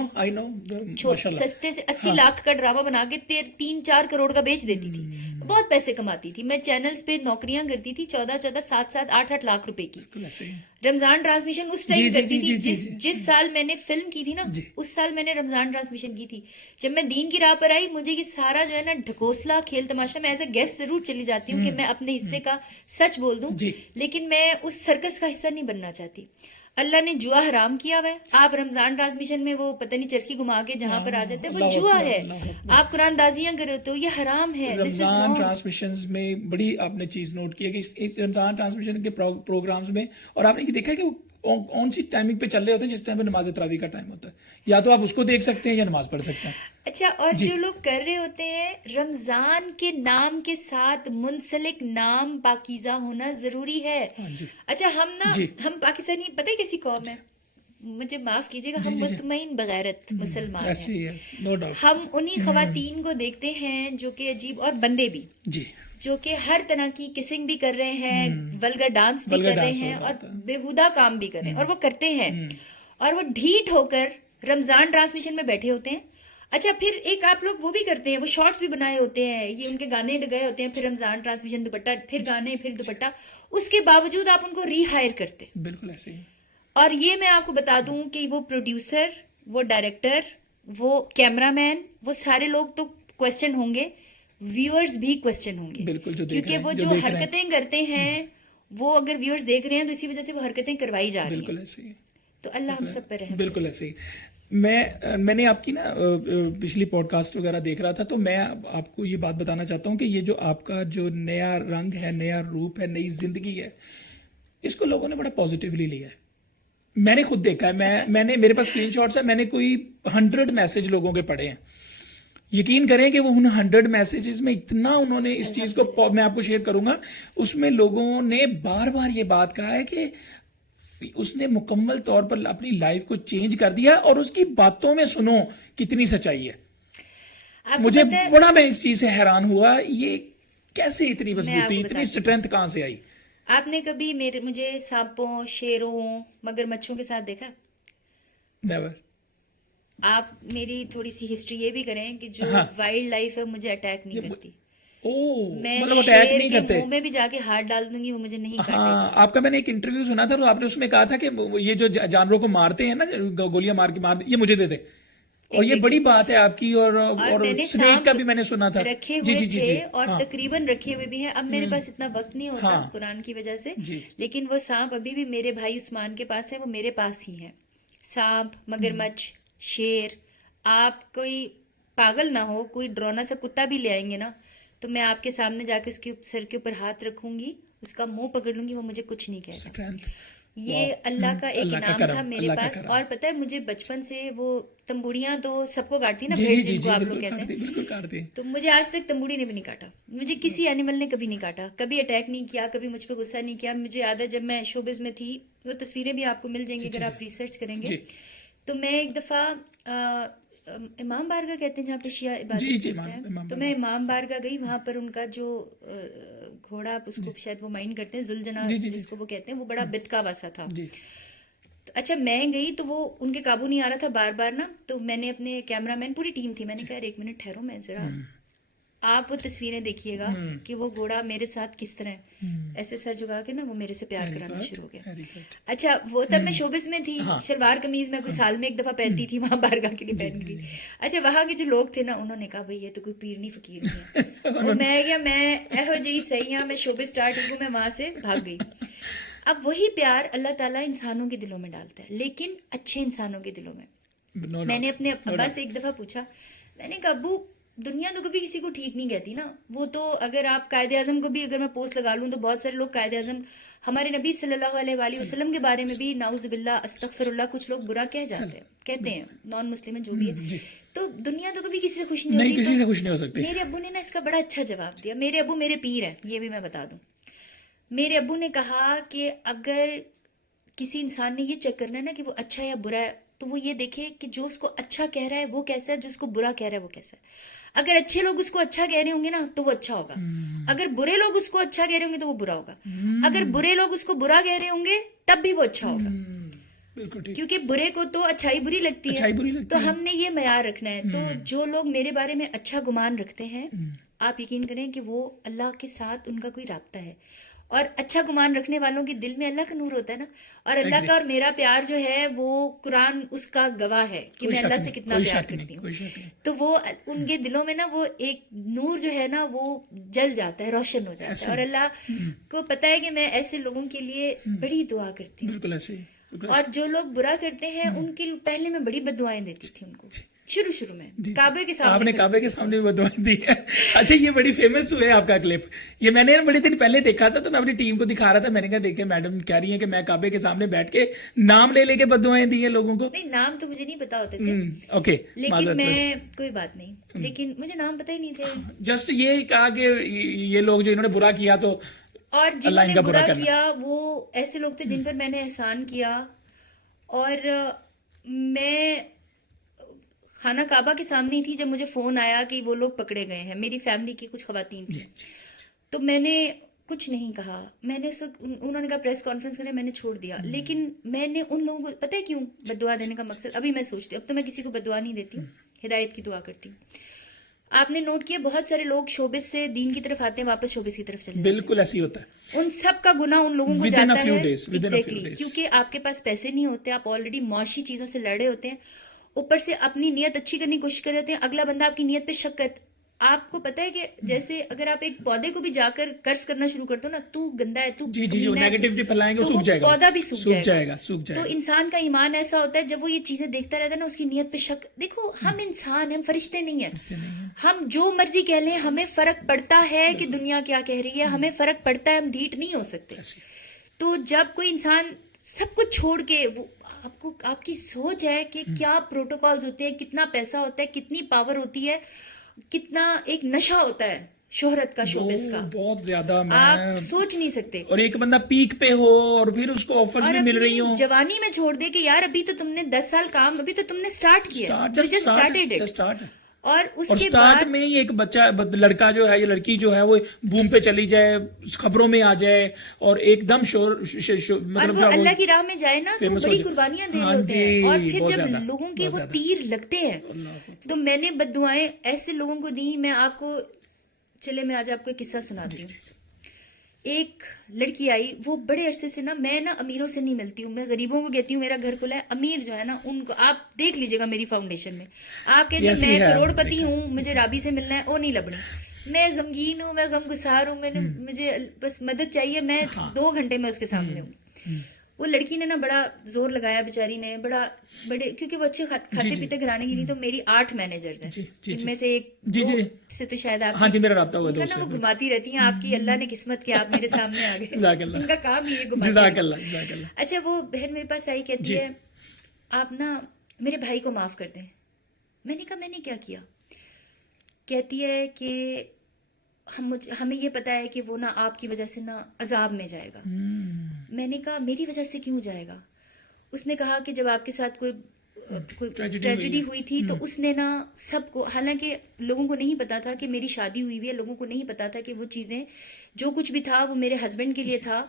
سستے سے 80 لاکھ کا ڈرامہ بنا کے 3-4 کروڑ کا بیچ دیتی تھی. بہت پیسے کماتی تھی. میں چینلز پہ نوکریاں کرتی تھی 14 7 8 لاکھ روپے کی. رمضان ٹرانسمیشن اس ٹائم کرتی تھی. جس سال میں نے فلم کی تھی نا، اس سال میں نے رمضان ٹرانسمیشن کی تھی. جب میں دین کی راہ پر آئی، مجھے یہ سارا جو ہے نا ڈھکوسلا کھیل تماشا، میں ایز اے گیسٹ ضرور چلی جاتی ہوں کہ میں اپنے حصے کا سچ بول دوں، لیکن میں اس سرکس کا حصہ نہیں بننا چاہتی. اللہ نے جوا حرام کیا ہوا ہے. آپ رمضان ٹرانسمیشن میں وہ پتہ نہیں چرخی گھما کے جہاں پر آ جاتے ہیں، وہ جوا ہے. آپ قرآن دازیاں کر رہے ہو تو یہ حرام ہے. رمضان ٹرانسمیشنز میں بڑی آپ نے چیز نوٹ کی ہے کہ اس رمضان ٹرانسمیشن کے پروگرامز میں، اور آپ نے یہ دیکھا کہ وہ کون سی ٹائمنگ پہ چل رہے ہوتے ہیں جس ٹائم پہ نماز تراویح کا ٹائم ہوتا ہے. یا تو آپ اس کو دیکھ سکتے ہیں یا نماز پڑھ سکتے ہیں. اچھا، اور جو لوگ کر رہے ہوتے ہیں، رمضان کے نام کے ساتھ منسلک نام پاکیزہ ہونا ضروری ہے. اچھا ہم پاکستانی پتہ ہے کیسی قوم ہے، مجھے معاف کیجیے گا، ہم مطمئن بغیرت مسلمان ہیں. ہم انہی خواتین کو دیکھتے ہیں جو کہ عجیب، اور بندے بھی جو کہ ہر طرح کی کسنگ بھی کر رہے ہیں، ولگر ڈانس بھی کر رہے ہیں، اور بےہودہ کام بھی کر رہے ہیں، اور وہ کرتے ہیں، اور وہ ڈھیٹ ہو کر رمضان ٹرانسمیشن میں بیٹھے ہوتے ہیں. اچھا پھر ایک آپ لوگ وہ بھی کرتے ہیں، وہ شارٹس بھی بنائے ہوتے ہیں، یہ ان کے گانے لگائے ہوتے ہیں، پھر رمضان ٹرانسمیشن دوپٹہ، پھر گانے، پھر دوپٹہ. اس کے باوجود آپ ان کو ری ہائر کرتے. بالکل ایسے ہی. اور یہ میں آپ کو بتا دوں کہ وہ پروڈیوسر، وہ ڈائریکٹر، وہ کیمرہ مین، وہ سارے لوگ تو کوسچن ہوں گے، ویورز بھی کوسچن ہوں گے. بالکل. کیونکہ وہ جو حرکتیں کرتے ہیں، وہ اگر ویورز دیکھ رہے ہیں تو اسی وجہ سے وہ حرکتیں کروائی جا رہی ہیں. بالکل ایسے ہی. تو اللہ ہم سب پہ رحم. بالکل ایسے ہی. میں نے آپ کی نا پچھلی پوڈ کاسٹ وغیرہ دیکھ رہا تھا، تو میں آپ کو یہ بات بتانا چاہتا ہوں کہ یہ جو آپ کا جو نیا رنگ ہے، نیا روپ ہے، نئی زندگی ہے، اس کو لوگوں نے بڑا پازیٹیولی لیا ہے. میں نے خود دیکھا ہے. میں نے میرے پاس اسکرین شاٹس ہے. میں نے کوئی 100 میسج لوگوں کے پڑھے ہیں. یقین کریں کہ وہ ان 100 میسیجز میں اتنا انہوں نے اس چیز کو، میں آپ کو شیئر کروں گا، اس میں لوگوں نے بار بار یہ بات کہا ہے کہ اس نے مکمل طور پر اپنی لائف کو چینج کر دیا، اور اس کی باتوں میں سنو کتنی سچائی ہے. مجھے بڑا، میں اس چیز سے حیران ہوا، یہ کیسے اتنی مضبوطی، اتنی اسٹرینتھ کہاں سے آئی. آپ نے کبھی مجھے سانپوں، شیروں، مگرمچھوں کے ساتھ دیکھا؟ نیور. آپ میری تھوڑی سی ہسٹری یہ بھی کریں کہ جو وائلڈ لائف ہے مجھے اٹیک نہیں کرتی. میں شیر کے منہ میں بھی جا کے ہاتھ ڈال دوں گی، وہ مجھے نہیں کاٹے گا. آپ کا میں نے ایک انٹرویو سنا تھا، تو آپ نے اس میں کہا تھا کہ یہ جو جانوروں کو مارتے ہیں نا، گولیاں مار کے یہ مجھے دے دے. اور یہ بڑی بات ہے آپ کی. اور سنیک کا بھی میں نے سنا تھا، رکھے ہوئے تھے، اور تقریباً رکھے ہوئے بھی ہیں. اب میرے پاس اتنا وقت نہیں ہوتا قرآن کی وجہ سے، لیکن وہ سانپ ابھی بھی میرے بھائی عثمان کے پاس ہے، وہ میرے پاس ہی ہے. سانپ، مگرمچھ، شیر. آپ کوئی پاگل نہ ہو، کوئی ڈرونا سا کتا بھی لے آئیں گے نا، تو میں آپ کے سامنے جا کے اس کے سر کے اوپر ہاتھ رکھوں گی، اس کا منہ پکڑ لوں گی، وہ مجھے کچھ نہیں کہے گا. یہ اللہ کا ایک انعام تھا میرے پاس. اور پتہ ہے مجھے بچپن سے وہ تمبوڑیاں تو سب کو کاٹتی نا، بھیڑ جن کو آپ لوگ کہتے ہیں، تو مجھے آج تک تمبوڑی نے بھی نہیں کاٹا. مجھے کسی اینیمل نے کبھی نہیں کاٹا، کبھی اٹیک نہیں کیا، کبھی مجھ پہ غصہ نہیں کیا. مجھے یاد ہے جب میں شوبز میں تھی، وہ تصویریں بھی آپ کو مل جائیں گی اگر آپ ریسرچ کریں گے. تو میں ایک دفعہ امام بارگاہ کہتے ہیں جہاں پہ شیعہ عبادت کرتے ہیں، تو میں امام بارگاہ گئی. وہاں پر ان کا جو گھوڑا اس کو شاید وہ مائنڈ کرتے ہیں زلجنا جس کو وہ کہتے ہیں, وہ بڑا بتکا سا تھا. اچھا میں گئی تو وہ ان کے قابو نہیں آ رہا تھا بار بار نا, تو میں نے اپنے کیمرہ مین, پوری ٹیم تھی, میں نے کہا ایک منٹ ٹھہرو, میں ذرا آپ وہ تصویریں دیکھیے گا کہ وہ گھوڑا میرے ساتھ کس طرح ایسے سر جھکا کے نا وہ میرے سے پیار کرانا شروع ہو گیا. اچھا وہ تب میں شوبز میں تھی, شلوار قمیض میں کوئی سال میں ایک دفعہ پہنتی تھی, وہاں بارگاہ کے لیے پہن گئی. اچھا وہاں کے جو لوگ تھے نا, انہوں نے کہا بھائی یہ تو کوئی پیر نہیں فقیر نہیں ہے, اور میں کیا میں ایہو جی صحیح ہاں, میں شوبز اسٹارٹ ہوں, میں وہاں سے بھاگ گئی. اب وہی پیار اللہ تعالیٰ انسانوں کے دلوں میں ڈالتا ہے, لیکن اچھے انسانوں کے دلوں میں. میں نے اپنے ابا سے ایک دفعہ پوچھا, میں نے کہا ابو دنیا تو کبھی کسی کو ٹھیک نہیں کہتی نا, وہ تو اگر آپ قائد اعظم کو بھی اگر میں پوسٹ لگا لوں تو بہت سارے لوگ قائد اعظم ہمارے نبی صلی اللہ علیہ وآلہ وسلم کے بارے میں بھی نعوذ باللہ استغفر اللہ کچھ لوگ برا کہتے ہیں نان مسلم جو بھی ہے, تو دنیا تو کبھی کسی سے خوش نہیں ہوتی, کسی سے خوش نہیں ہو سکتی. میرے ابو نے نا اس کا بڑا اچھا جواب دیا. میرے ابو میرے پیر ہیں, یہ بھی میں بتا دوں. میرے ابو نے کہا کہ اگر کسی انسان نے یہ چیک کرنا ہے نا کہ وہ اچھا یا برا ہے, تو وہ یہ دیکھے کہ جو اس کو اچھا کہہ رہا ہے وہ کیسا ہے, جو اس کو برا کہہ رہا ہے وہ کیسا ہے. اگر اچھے لوگ اس کو اچھا کہہ رہے ہوں گے نا تو وہ اچھا ہوگا, اگر برے لوگ اس کو اچھا کہہ رہے ہوں گے تو وہ برا ہوگا, اگر برے لوگ اس کو برا کہہ رہے ہوں گے تب بھی وہ اچھا ہوگا. کیونکہ برے کو تو اچھائی بری لگتی ہے, تو ہم نے یہ معیار رکھنا ہے. تو جو لوگ میرے بارے میں اچھا گمان رکھتے ہیں, آپ یقین کریں کہ وہ اللہ کے ساتھ ان کا کوئی رابطہ ہے, اور اچھا گمان رکھنے والوں کے دل میں اللہ کا نور ہوتا ہے نا, اور اللہ کا اور میرا پیار جو ہے وہ قرآن اس کا گواہ ہے کہ میں اللہ سے کتنا پیار کرتی ہوں. تو وہ ان کے دلوں میں نا وہ ایک نور جو ہے نا وہ جل جاتا ہے, روشن ہو جاتا ہے, اور اللہ کو پتا ہے کہ میں ایسے لوگوں کے لیے بڑی دعا کرتی ہوں. بالکل ایسے ہی. اور جو لوگ برا کرتے ہیں ان کے پہلے میں بڑی بد دعائیں دیتی تھی ان کو شروع میں, کعبے کے سامنے. آپ نے کعبے کے سامنے بھی بدوائیں دی ہے. اچھا یہ بڑی فیمس ہوئے آپ کا کلپ, یہ میں نے بڑے دن پہلے دیکھا تھا, تو میں اپنی ٹیم کو دکھا رہا تھا, میں نے کہا دیکھیں میڈم کہہ رہی ہیں کہ میں کعبے کے سامنے بیٹھ کے نام لے کے بدوائیں دی ہیں لوگوں کو. نہیں نام تو مجھے نہیں پتا ہوتے تھے, اوکے, لیکن میں کوئی بات نہیں, لیکن مجھے نام پتہ ہی نہیں تھے. جسٹ یہ کہا کہ یہ لوگ جو انہوں نے برا کیا تو اور جنہوں نے برا کیا وہ ایسے لوگ تھے جن پر میں نے احسان کیا. اور میں خانہ کعبہ کے سامنے ہی تھی جب مجھے فون آیا کہ وہ لوگ پکڑے گئے ہیں, میری فیملی کی کچھ خواتین تھیں. تو میں نے کچھ نہیں کہا, میں نے انہوں نے کہا پریس کانفرنس کریں, میں نے چھوڑ دیا. لیکن میں نے ان لوگوں کو پتہ ہے کیوں بد دعا دینے کا مقصد, ابھی میں سوچتی ہوں, اب تو میں کسی کو بد دعا نہیں دیتی ہوں, ہدایت کی دعا کرتی ہوں. آپ نے نوٹ کیا بہت سارے لوگ شوبز سے دین کی طرف آتے ہیں, واپس شوبز کی طرف چلے جاتے ہیں. بالکل ایسی ہوتا ہے. ان سب کا گناہ ان لوگوں کو جاتا ہے ایگزیکٹلی, کیونکہ آپ کے پاس پیسے نہیں ہوتے, آپ آلریڈی معاشی چیزوں سے لڑے ہوتے ہیں, اوپر سے اپنی نیت اچھی کرنے کی کوشش کر رہے ہوتے ہیں, اگلا بندہ آپ کی نیت پہ شک کرتا. آپ کو پتا ہے کہ جیسے اگر آپ ایک پودے کو بھی جا کر قرض کرنا شروع کر دو نا, تو گندا ہے, تو نیگیٹیوٹی پھیلائیں گے, سوکھ جائے گا, پودا بھی سوکھ جائے گا. تو انسان کا ایمان ایسا ہوتا ہے جب وہ یہ چیزیں دیکھتا رہتا ہے نا, اس کی نیت پہ شک. دیکھو ہم انسان ہیں, ہم فرشتے نہیں ہیں, ہم جو مرضی کہہ لیں, ہمیں فرق پڑتا ہے کہ دنیا کیا کہہ رہی ہے, ہمیں فرق پڑتا ہے, ہم ڈھیٹ نہیں ہو سکتے. تو جب کوئی انسان سب کچھ چھوڑ کے, وہ آپ کی سوچ ہے کہ کیا پروٹوکالز ہوتے ہیں, کتنا پیسہ ہوتا ہے, کتنی پاور ہوتی ہے, کتنا ایک نشہ ہوتا ہے شہرت کا, شوبز کا, بہت زیادہ آپ سوچ نہیں سکتے. اور ایک بندہ پیک پہ ہو اور پھر اس کو آفرز بھی مل رہی ہوں, جوانی میں چھوڑ دے کہ یار ابھی تو تم نے 10 سال کام, ابھی تو تم نے سٹارٹ کیا, اور اس کے سٹارٹ میں ہی ایک بچہ لڑکا جو ہے یا لڑکی جو ہے وہ بوم پہ چلی جائے, خبروں میں آ جائے, اور ایک دم مطلب وہ اللہ کی راہ میں جائے نا, تو بڑی قربانیاں دے رہے ہوتے ہیں. اور پھر جب لوگوں کے وہ تیر لگتے ہیں, تو میں نے بد دعائیں ایسے لوگوں کو دی. میں آپ کو چلے میں آج آپ کو ایک قصہ سناتی ہوں. ایک لڑکی آئی, وہ بڑے عرصے سے نا, میں نا امیروں سے نہیں ملتی ہوں, میں غریبوں کو کہتی ہوں میرا گھر کھلا ہے. امیر جو ہے نا ان کو آپ دیکھ لیجیے گا میری فاؤنڈیشن میں, آپ کہتے ہیں میں کروڑ پتی ہوں, مجھے رابی سے ملنا ہے, وہ نہیں لبنی. میں غمگین ہوں, میں غم گسار ہوں, مجھے بس مدد چاہیے, میں 2 گھنٹے میں اس کے سامنے ہوں. وہ لڑکی نے نا بڑا زور لگایا بیچاری نے, بڑے کیونکہ وہ اچھے کھاتے پیتے گھرانے کی نہیں. تو میری 8 مینیجرز ہیں, ان میں سے ایک سے تو شاید آپ میرا رابطہ ہوا ہے, وہ گھماتی رہتی ہیں. آپ کی اللہ نے قسمت کہ آپ میرے سامنے آ گئے, ان کا کام ہی ہے گھماتی. اچھا وہ بہن میرے پاس آئی, کہتی ہے آپ نا میرے بھائی کو معاف کر دیں. میں نے کہا میں نے کیا کیا؟ کہتی ہے کہ ہمیں یہ پتا ہے کہ وہ نا آپ کی وجہ سے نا عذاب میں جائے گا. میں نے کہا میری وجہ سے کیوں جائے گا؟ اس نے کہا کہ جب آپ کے ساتھ کوئی کوئی Tragedy ٹریجڈی ہوئی تھی تو اس نے نا سب کو, حالانکہ لوگوں کو نہیں پتا تھا کہ میری شادی ہوئی ہوئی ہے, لوگوں کو نہیں پتا تھا کہ وہ چیزیں جو کچھ بھی تھا وہ میرے ہسبینڈ کے لیے تھا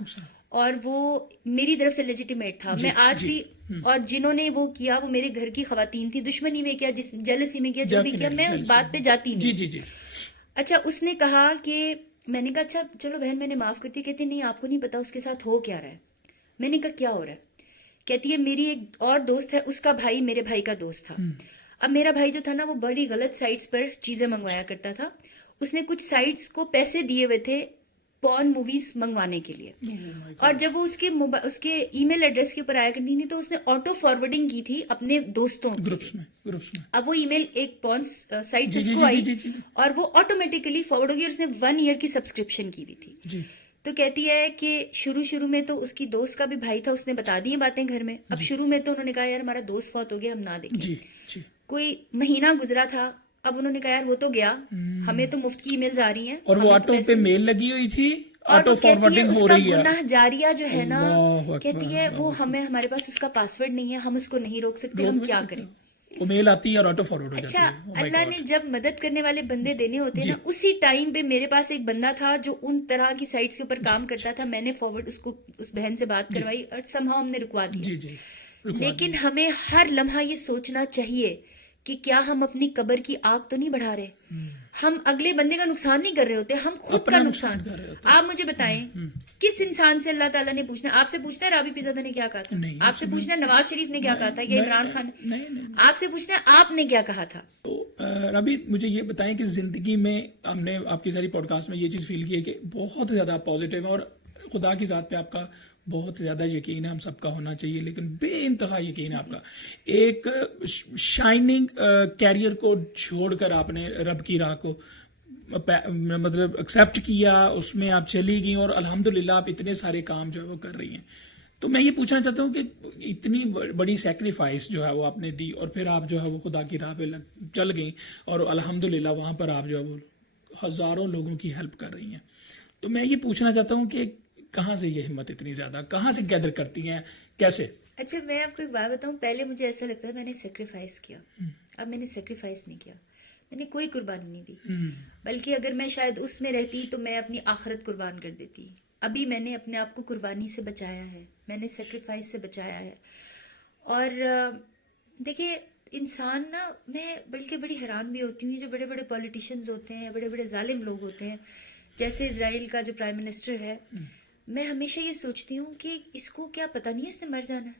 اور وہ میری طرف سے لیجیٹیمیٹ تھا. میں آج بھی, اور جنہوں نے وہ کیا وہ میرے گھر کی خواتین تھی, دشمنی میں کیا, جس جیلسی میں کیا, جو بھی کیا, میں اس بات پہ جاتی نہیں. جی جی. اچھا اس نے کہا کہ, میں نے کہا اچھا چلو بہن میں نے معاف کرتی. کہتی نہیں آپ کو نہیں پتا اس کے ساتھ ہو کیا رہا ہے. میں نے کہا کیا ہو رہا ہے. کہتی ہے میری ایک اور دوست ہے, اس کا بھائی میرے بھائی کا دوست تھا. اب میرا بھائی جو تھا نا وہ بڑی غلط سائٹس پر چیزیں منگوایا کرتا تھا. اس نے کچھ سائٹس کو پیسے دیے ہوئے تھے پورن موویز منگوانے کے لیے, اور جب وہ اس کے ای میل ایڈریس کے اوپر آیا کرتی تھی تو اس نے آٹو فارورڈنگ کی تھی اپنے دوستوں گروپس میں. اب وہ ای میل ایک پورن سائٹ سے اس کو آئی اور وہ آٹومیٹیکلی فارورڈ ہو گئی, اور اس نے 1 ایئر کی سبسکرپشن کی ہوئی تھی. تو کہتی ہے کہ شروع میں تو اس کی دوست کا بھی بھائی تھا, اس نے بتا دی باتیں گھر میں. اب شروع میں تو انہوں نے کہا یار ہمارا دوست فوت ہو گیا, ہم نہ دیکھیں. کوئی مہینہ گزرا تھا, اب انہوں نے کہا یار وہ تو گیا, ہمیں تو مفت کی ای میلز آ رہی ہیں, اور وہ آٹو پہ میل لگی ہوئی تھی, آٹو فارورڈنگ ہو رہی ہے. گناہ جاریہ جو ہے نا, کہتی ہے وہ ہمارے پاس اس کا پاسورڈ نہیں ہے, ہم اس کو نہیں روک سکتے, ہم کیا کریں. وہ میل آتی ہے اور آٹو فارورڈ ہو جاتی ہے. اچھا اللہ نے جب مدد کرنے والے بندے دینے ہوتے ہیں نا, اسی ٹائم پہ میرے پاس ایک بندہ تھا جو ان طرح کی سائٹس کے اوپر کام کرتا تھا. میں نے فارورڈ اس بہن سے بات کروائی اور سمہاؤ ہم نے رکوا دیا. لیکن ہمیں ہر لمحہ یہ سوچنا چاہیے کہ کیا ہم اپنی قبر کی آگ تو نہیں بڑھا رہے, ہم اگلے بندے کا نقصان نہیں کر رہے ہوتے, ہم خود کا نقصان. آپ مجھے بتائیں کس انسان سے اللہ تعالیٰ نے پوچھنا, آپ سے پوچھنا ہے رابی پیرزادہ نے کیا کہا تھا, آپ سے پوچھنا ہے نواز شریف نے کیا کہا تھا, یا عمران خان, آپ سے پوچھنا ہے آپ نے کیا کہا تھا. تو رابی مجھے یہ بتائیں کہ زندگی میں ہم نے آپ کی ساری پوڈ کاسٹ میں یہ چیز فیل کی ہے کہ بہت زیادہ پازیٹیو ہے, اور خدا کی ذات پہ آپ کا بہت زیادہ یقین ہے, ہم سب کا ہونا چاہیے, لیکن بے انتہا یقین ہے آپ کا. ایک شائننگ کیریئر کو چھوڑ کر آپ نے رب کی راہ کو مطلب ایکسیپٹ کیا, اس میں آپ چلی گئیں, اور الحمدللہ آپ اتنے سارے کام جو ہے وہ کر رہی ہیں. تو میں یہ پوچھنا چاہتا ہوں کہ اتنی بڑی سیکریفائس جو ہے وہ آپ نے دی, اور پھر آپ جو ہے وہ خدا کی راہ پہ چل گئیں, اور الحمدللہ وہاں پر آپ جو ہے وہ ہزاروں لوگوں کی ہیلپ کر رہی ہیں. تو میں یہ پوچھنا چاہتا ہوں کہ کہاں سے یہ ہمت اتنی زیادہ, کہاں سے گیدر کرتی ہیں, کیسے؟ اچھا میں آپ کو ایک بات بتاؤں, پہلے مجھے ایسا لگتا ہے میں نے سیکریفائس کیا, اب میں نے سیکریفائس نہیں کیا, میں نے کوئی قربانی نہیں دی, بلکہ اگر میں شاید اس میں رہتی تو میں اپنی آخرت قربان کر دیتی. ابھی میں نے اپنے آپ کو قربانی سے بچایا ہے, میں نے سیکریفائس سے بچایا ہے. اور دیکھیے انسان نا, میں بلکہ بڑی حیران بھی ہوتی ہوں, جو بڑے بڑے پولیٹیشینز ہوتے ہیں, بڑے بڑے ظالم لوگ ہوتے ہیں, جیسے اسرائیل کا جو پرائم منسٹر ہے, میں ہمیشہ یہ سوچتی ہوں کہ اس کو کیا پتہ نہیں ہے اس نے مر جانا ہے.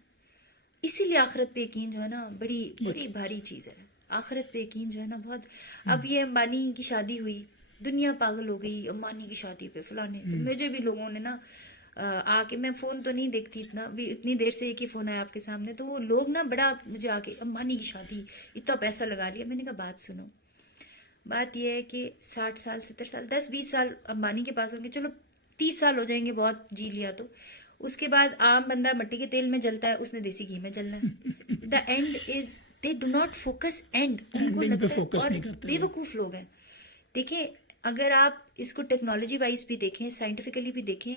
اسی لیے آخرت پہ یقین جو ہے نا بڑی بڑی بھاری چیز ہے. آخرت پہ یقین جو ہے نا بہت. اب یہ امبانی کی شادی ہوئی, دنیا پاگل ہو گئی امبانی کی شادی پہ فلانے. مجھے بھی لوگوں نے نا آ کے, میں فون تو نہیں دیکھتی اتنی دیر سے ایک ہی فون آیا آپ کے سامنے, تو وہ لوگ نا بڑا مجھے آ کے امبانی کی شادی, اتنا پیسہ لگا لیا. میں نے کہا بات سنو, بات یہ ہے کہ 60 سال 70 سال 10-20 سال امبانی کے پاس ہوں گے, چلو 30 سال ہو جائیں گے بہت جی لیا تو, اس کے بعد عام بندہ مٹی کے تیل میں جلتا ہے, اس نے دیسی گھی میں جلنا ہے. دا and is they do not focus end, ان کو لگتا ہے, اور بے وقوف لوگ ہیں. دیکھیں اگر آپ اس کو ٹیکنالوجی وائز بھی دیکھیں, سائنٹیفکلی بھی دیکھیں,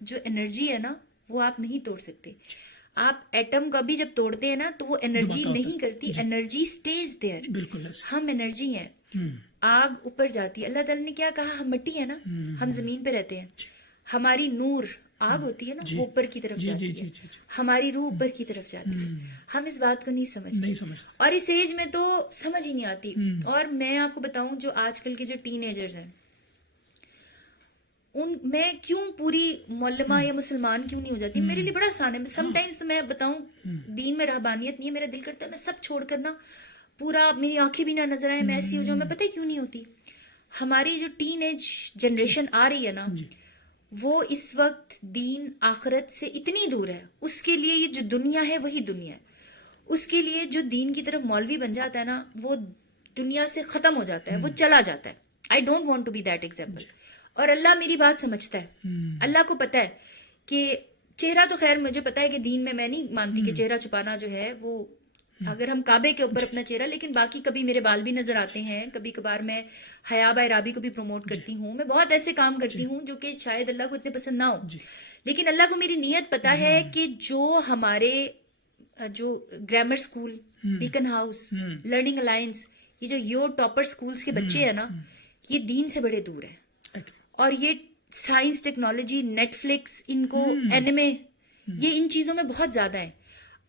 جو انرجی ہے نا وہ آپ نہیں توڑ سکتے. آپ ایٹم کا بھی جب توڑتے ہیں نا تو وہ انرجی نہیں کرتی, انرجی اسٹیز دیئر. ہم انرجی ہیں, آگ اوپر جاتی ہے. اللہ تعالیٰ نے کیا کہا, ہم مٹی ہے نا, ہم زمین پہ رہتے ہیں, ہماری نور آگ ہوتی ہے نا وہ اوپر کی طرف جاتی ہے, ہماری روح اوپر کی طرف جاتی ہے. ہم اس بات کو نہیں سمجھتے, اور اس ایج میں تو سمجھ ہی نہیں آتی. اور میں آپ کو بتاؤں جو آج کل کے جو ٹین ایجرز ہیں, میں کیوں پوری معلمہ یا مسلمان کیوں نہیں ہو جاتی, میرے لیے بڑا آسان ہے. سم ٹائمز تو میں بتاؤں دین میں رہبانیت نہیں ہے, میرا دل کرتا ہے میں سب چھوڑ کر نا پورا, میری آنکھیں بھی نہ نظر آئیں, میں ایسی ہو جاؤں. میں پتہ کیوں نہیں ہوتی, ہماری جو ٹین ایج جنریشن آ رہی ہے نا, وہ اس وقت دین آخرت سے اتنی دور ہے. اس کے لیے یہ جو دنیا ہے وہی دنیا ہے. اس کے لیے جو دین کی طرف مولوی بن جاتا ہے نا, وہ دنیا سے ختم ہو جاتا ہے, وہ چلا جاتا ہے. I don't want to be that example. اور اللہ میری بات سمجھتا ہے, اللہ کو پتہ ہے کہ چہرہ تو خیر مجھے پتا ہے کہ دین میں نہیں مانتی کہ چہرہ چھپانا جو ہے وہ, اگر ہم کعبے کے اوپر اپنا چہرہ, لیکن باقی کبھی میرے بال بھی نظر آتے ہیں, کبھی کبھار میں حیا بائی رابی کو بھی پروموٹ کرتی ہوں, میں بہت ایسے کام کرتی ہوں جو کہ شاید اللہ کو اتنے پسند نہ ہو, لیکن اللہ کو میری نیت پتا ہے کہ جو ہمارے جو grammar school Beaconhouse, learning alliance, یہ جو یو ٹاپر سکولز کے بچے ہیں نا, یہ دین سے بڑے دور ہیں. اور یہ سائنس, ٹیکنالوجی, نیٹ فلکس, ان کو اینیمے, یہ ان چیزوں میں بہت زیادہ ہے.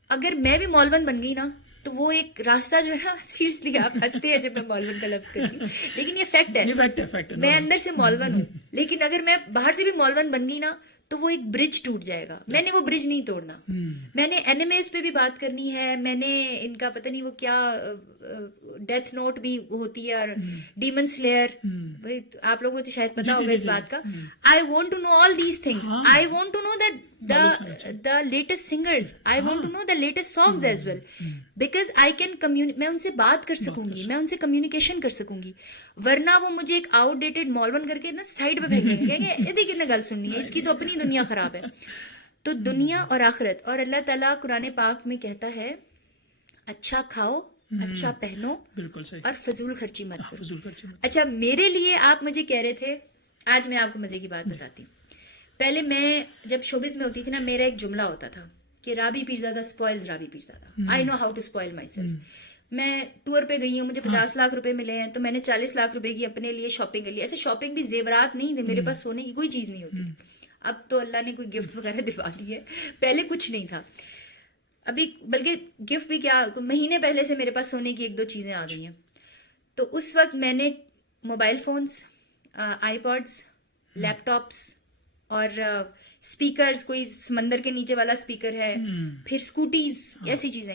اگر میں بھی مولون بن گئی نا تو وہ ایک راستہ جو ہے نا, سیریسلی آپ ہنستے ہیں جب میں مولون کا لفظ کرتی ہوں, لیکن یہ فیکٹ ہے. میں اندر سے مولون ہوں, لیکن اگر میں باہر سے بھی مولون بن گئی نا تو وہ ایک برج ٹوٹ جائے گا. میں نے وہ برج نہیں توڑنا. میں نے اینیمیز پہ بھی بات کرنی ہے, میں نے ان کا پتہ نہیں وہ کیا ڈیتھ نوٹ بھی ہوتی ہے, اور ڈیمن سلیئر, آپ لوگوں کو تو شاید پتا ہوگا اس بات کا. I want to know all these things. I want to know the latest singers. I want to know the latest songs as well, because I can میں ان سے بات کر سکوں گی, میں ان سے کمیونیکیشن کر سکوں گی. ورنہ وہ مجھے ایک آؤٹ ڈیٹڈ مولون کر کے نا سائڈ پہ پھینک دیں گے کہ کتنے گل سننی ہے, اس کی تو اپنی دنیا خراب ہے. تو دنیا اور آخرت, اور اللہ تعالیٰ قرآن پاک میں کہتا ہے اچھا کھاؤ, اچھا پہنو, بالکل صحیح, اور فضول خرچی مت کرو. فضول خرچی مت. اچھا, میرے لیے آپ مجھے کہہ رہے تھے, آج میں آپ کو مزے کی بات بتاتی ہوں. پہلے میں جب شوبز میں ہوتی تھی نا, میرا ایک جملہ ہوتا تھا کہ Rabi Pirzada spoils Rabi Pirzada. I know how to spoil myself. میں ٹور پہ گئی ہوں, مجھے 50 لاکھ روپے ملے ہیں, تو میں نے 40 لاکھ روپے کی اپنے لیے شاپنگ کر لی. اچھا, شاپنگ بھی زیورات نہیں تھے میرے پاس, سونے کی کوئی چیز نہیں ہوتی تھی. اب تو اللہ نے کوئی گفٹس وغیرہ دلوا دی ہے, پہلے کچھ نہیں تھا ابھی, بلکہ گفٹ بھی کیا, مہینے پہلے سے میرے پاس سونے کی 1-2 چیزیں آ گئی ہیں. تو اس وقت میں نے موبائل فونس, آئی پاڈس, لیپ ٹاپس اور اسپیکرز, کوئی سمندر کے نیچے والا اسپیکر ہے, پھر اسکوٹیز, ایسی چیزیں.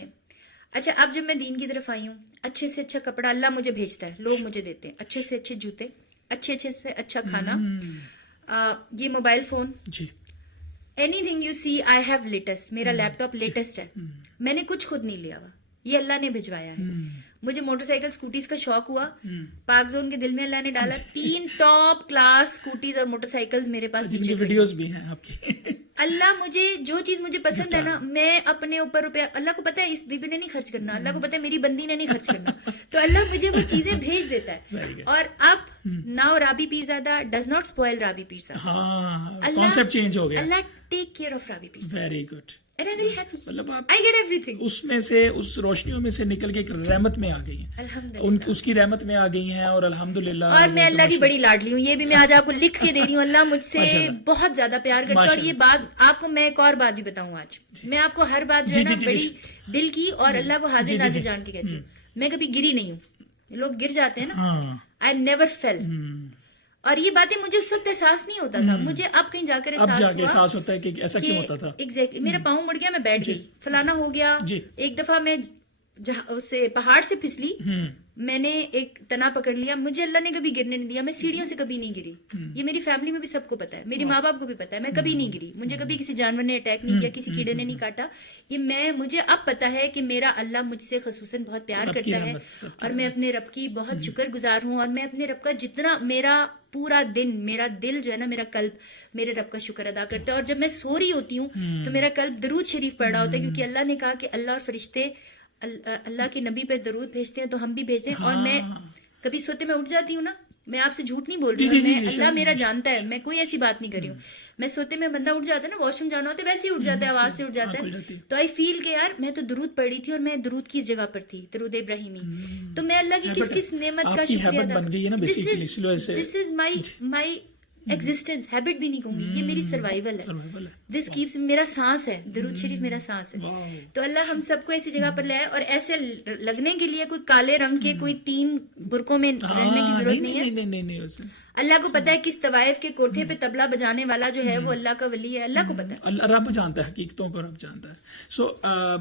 اچھا, اب جب میں دین کی طرف آئی ہوں, اچھے سے اچھا کپڑا اللہ مجھے بھیجتا ہے, لوگ مجھے دیتے ہیں, اچھے سے اچھے جوتے, اچھے سے اچھا کھانا, یہ موبائل فون, جی, anything you see I have latest. میرا لیپ ٹاپ لیٹسٹ ہے, میں نے کچھ خود نہیں لیا ہوا, یہ اللہ نے بھجوایا ہے. مجھے موٹر سائیکل اسکوٹیز کا شوق ہوا, پاک زون کے دل میں اللہ نے ڈالا, 3 ٹاپ کلاس اسکوٹیز اور موٹر سائیکلز میرے پاس. ویڈیوز بھی ہیں آپ کی. اللہ مجھے جو چیز مجھے پسند ہے نا, میں اپنے اوپر روپیہ, اللہ کو پتا ہے اس بی بی نے نہیں خرچ کرنا, اللہ کو پتا ہے میری بندی نے نہیں خرچ کرنا, تو اللہ مجھے وہ چیزیں بھیج دیتا ہے. اور اب now Rabi Pirzada does not spoil Rabi Pirzada. ہاں, کانسیپٹ چینج ہو گیا. اللہ take care of Rabi Pirzada. Very good. And I'm very happy. مطلب آپ I get everything. اس میں سے, اس روشنیوں میں سے نکل کے ایک رحمت میں آ گئی ہیں, الحمدللہ, اس کی رحمت میں آ گئی ہیں, اور الحمدللہ. اور میں اللہ کی بڑی لاڈلی ہوں, یہ بھی میں آج آپ کو لکھ کے دے رہی ہوں. اللہ مجھ سے بہت زیادہ پیار کرتا ہے. اور یہ بات آپ کو میں ایک اور بات بھی بتاؤں آج, میں آپ کو ہر بات جو ہے نا بڑی دل کی اور اللہ کو حاضر ناظر جان کے کہتی ہوں. میں کبھی گری نہیں ہوں, لوگ گر جاتے ہیں نا, I never fell. اور یہ باتیں مجھے اس وقت احساس نہیں ہوتا تھا, مجھے اب کہیں جا کر احساس ہوتا ہے کہ ایسا کیوں ہوتا تھا. ایگزیکٹلی, میرا پاؤں مڑ گیا, میں بیٹھ گئی, فلانا ہو گیا. ایک دفعہ میں سے پہاڑ سے پھسلی, میں نے ایک تنا پکڑ لیا, مجھے اللہ نے کبھی گرنے نہیں دیا, میں سیڑھیوں سے کبھی نہیں گری. یہ میری فیملی میں بھی سب کو پتا ہے, میری ماں باپ کو بھی پتا ہے, میں کبھی نہیں گری, مجھے کبھی کسی جانور نے اٹیک نہیں کیا, کسی کیڑے نے نہیں کاٹا. یہ مجھے اب پتا ہے کہ میرا اللہ مجھ سے خصوصاً بہت پیار کرتا ہے, اور میں اپنے رب کی بہت شکر گزار ہوں. اور میں اپنے رب کا جتنا, میرا پورا دن, میرا دل جو ہے نا, میرا قلب میرے رب کا شکر ادا کرتا ہے. اور جب میں سو رہی ہوتی ہوں تو میرا قلب درود شریف پڑھ رہا ہوتا ہے, کیونکہ اللہ نے کہا کہ اللہ اور فرشتے اللہ کے نبی پہ درود بھیجتے ہیں, تو ہم بھی بھیجتے ہیں. اور میں کبھی سوتے میں اٹھ جاتی ہوں نا, میں آپ سے جھوٹ نہیں بول رہی ہوں, میں اللہ میرا جانتا ہے, میں کوئی ایسی بات نہیں کر رہی ہوں. میں سوتے میں بندہ اٹھ جاتا ہے نا, واش روم جانا ہوتا ہے, ویسے ہی اٹھ جاتا ہے, آواز سے اٹھ جاتا ہے, تو آئی فیل کہ یار میں تو درود پڑھ رہی تھی, اور میں درود کی اس جگہ پر تھی, درود ابراہیمی. تو میں اللہ کی کس نعمت کا شکریہ ادا کروں. دس از مائی ایگزسٹنس, ہیبٹ بھی نہیں کہوں گی, یہ میری سروائیول ہے. دس کیپس, میرا سانس ہے, درود شریف میرا سانس ہے. تو اللہ ہم سب کو ایسی جگہ پر لائے, اور ایسے لگنے کے لیے کوئی کالے رنگ کے کوئی 3 برقعوں میں رہنے کی ضرورت نہیں ہے. اللہ کو پتا ہے کس طوائف کے کوٹھے پہ طبلہ بجانے والا جو ہے وہ اللہ کا ولی ہے, اللہ کو پتا ہے, اللہ رب جانتا ہے, حقیقتوں کو رب جانتا ہے. سو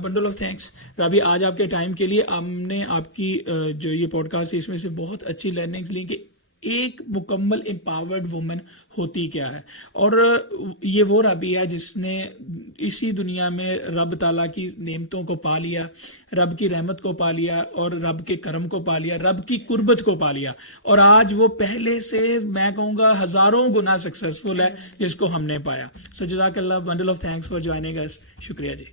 بنڈل آف تھینکس رابی, آج آپ کے ٹائم کے لیے. ہم نے آپ کی جو یہ پوڈ کاسٹ ہے اس میں سے بہت اچھی لرننگز لی کہ ایک مکمل امپاورڈ وومن ہوتی کیا ہے, اور یہ وہ رابی ہے جس نے اسی دنیا میں رب تعالیٰ کی نعمتوں کو پا لیا, رب کی رحمت کو پا لیا, اور رب کے کرم کو پا لیا, رب کی قربت کو پا لیا, اور آج وہ پہلے سے میں کہوں گا ہزاروں گنا سکسیسفل ہے جس کو ہم نے پایا. سو جزاک اللہ, bundle of thanks for joining us. شکریہ جی.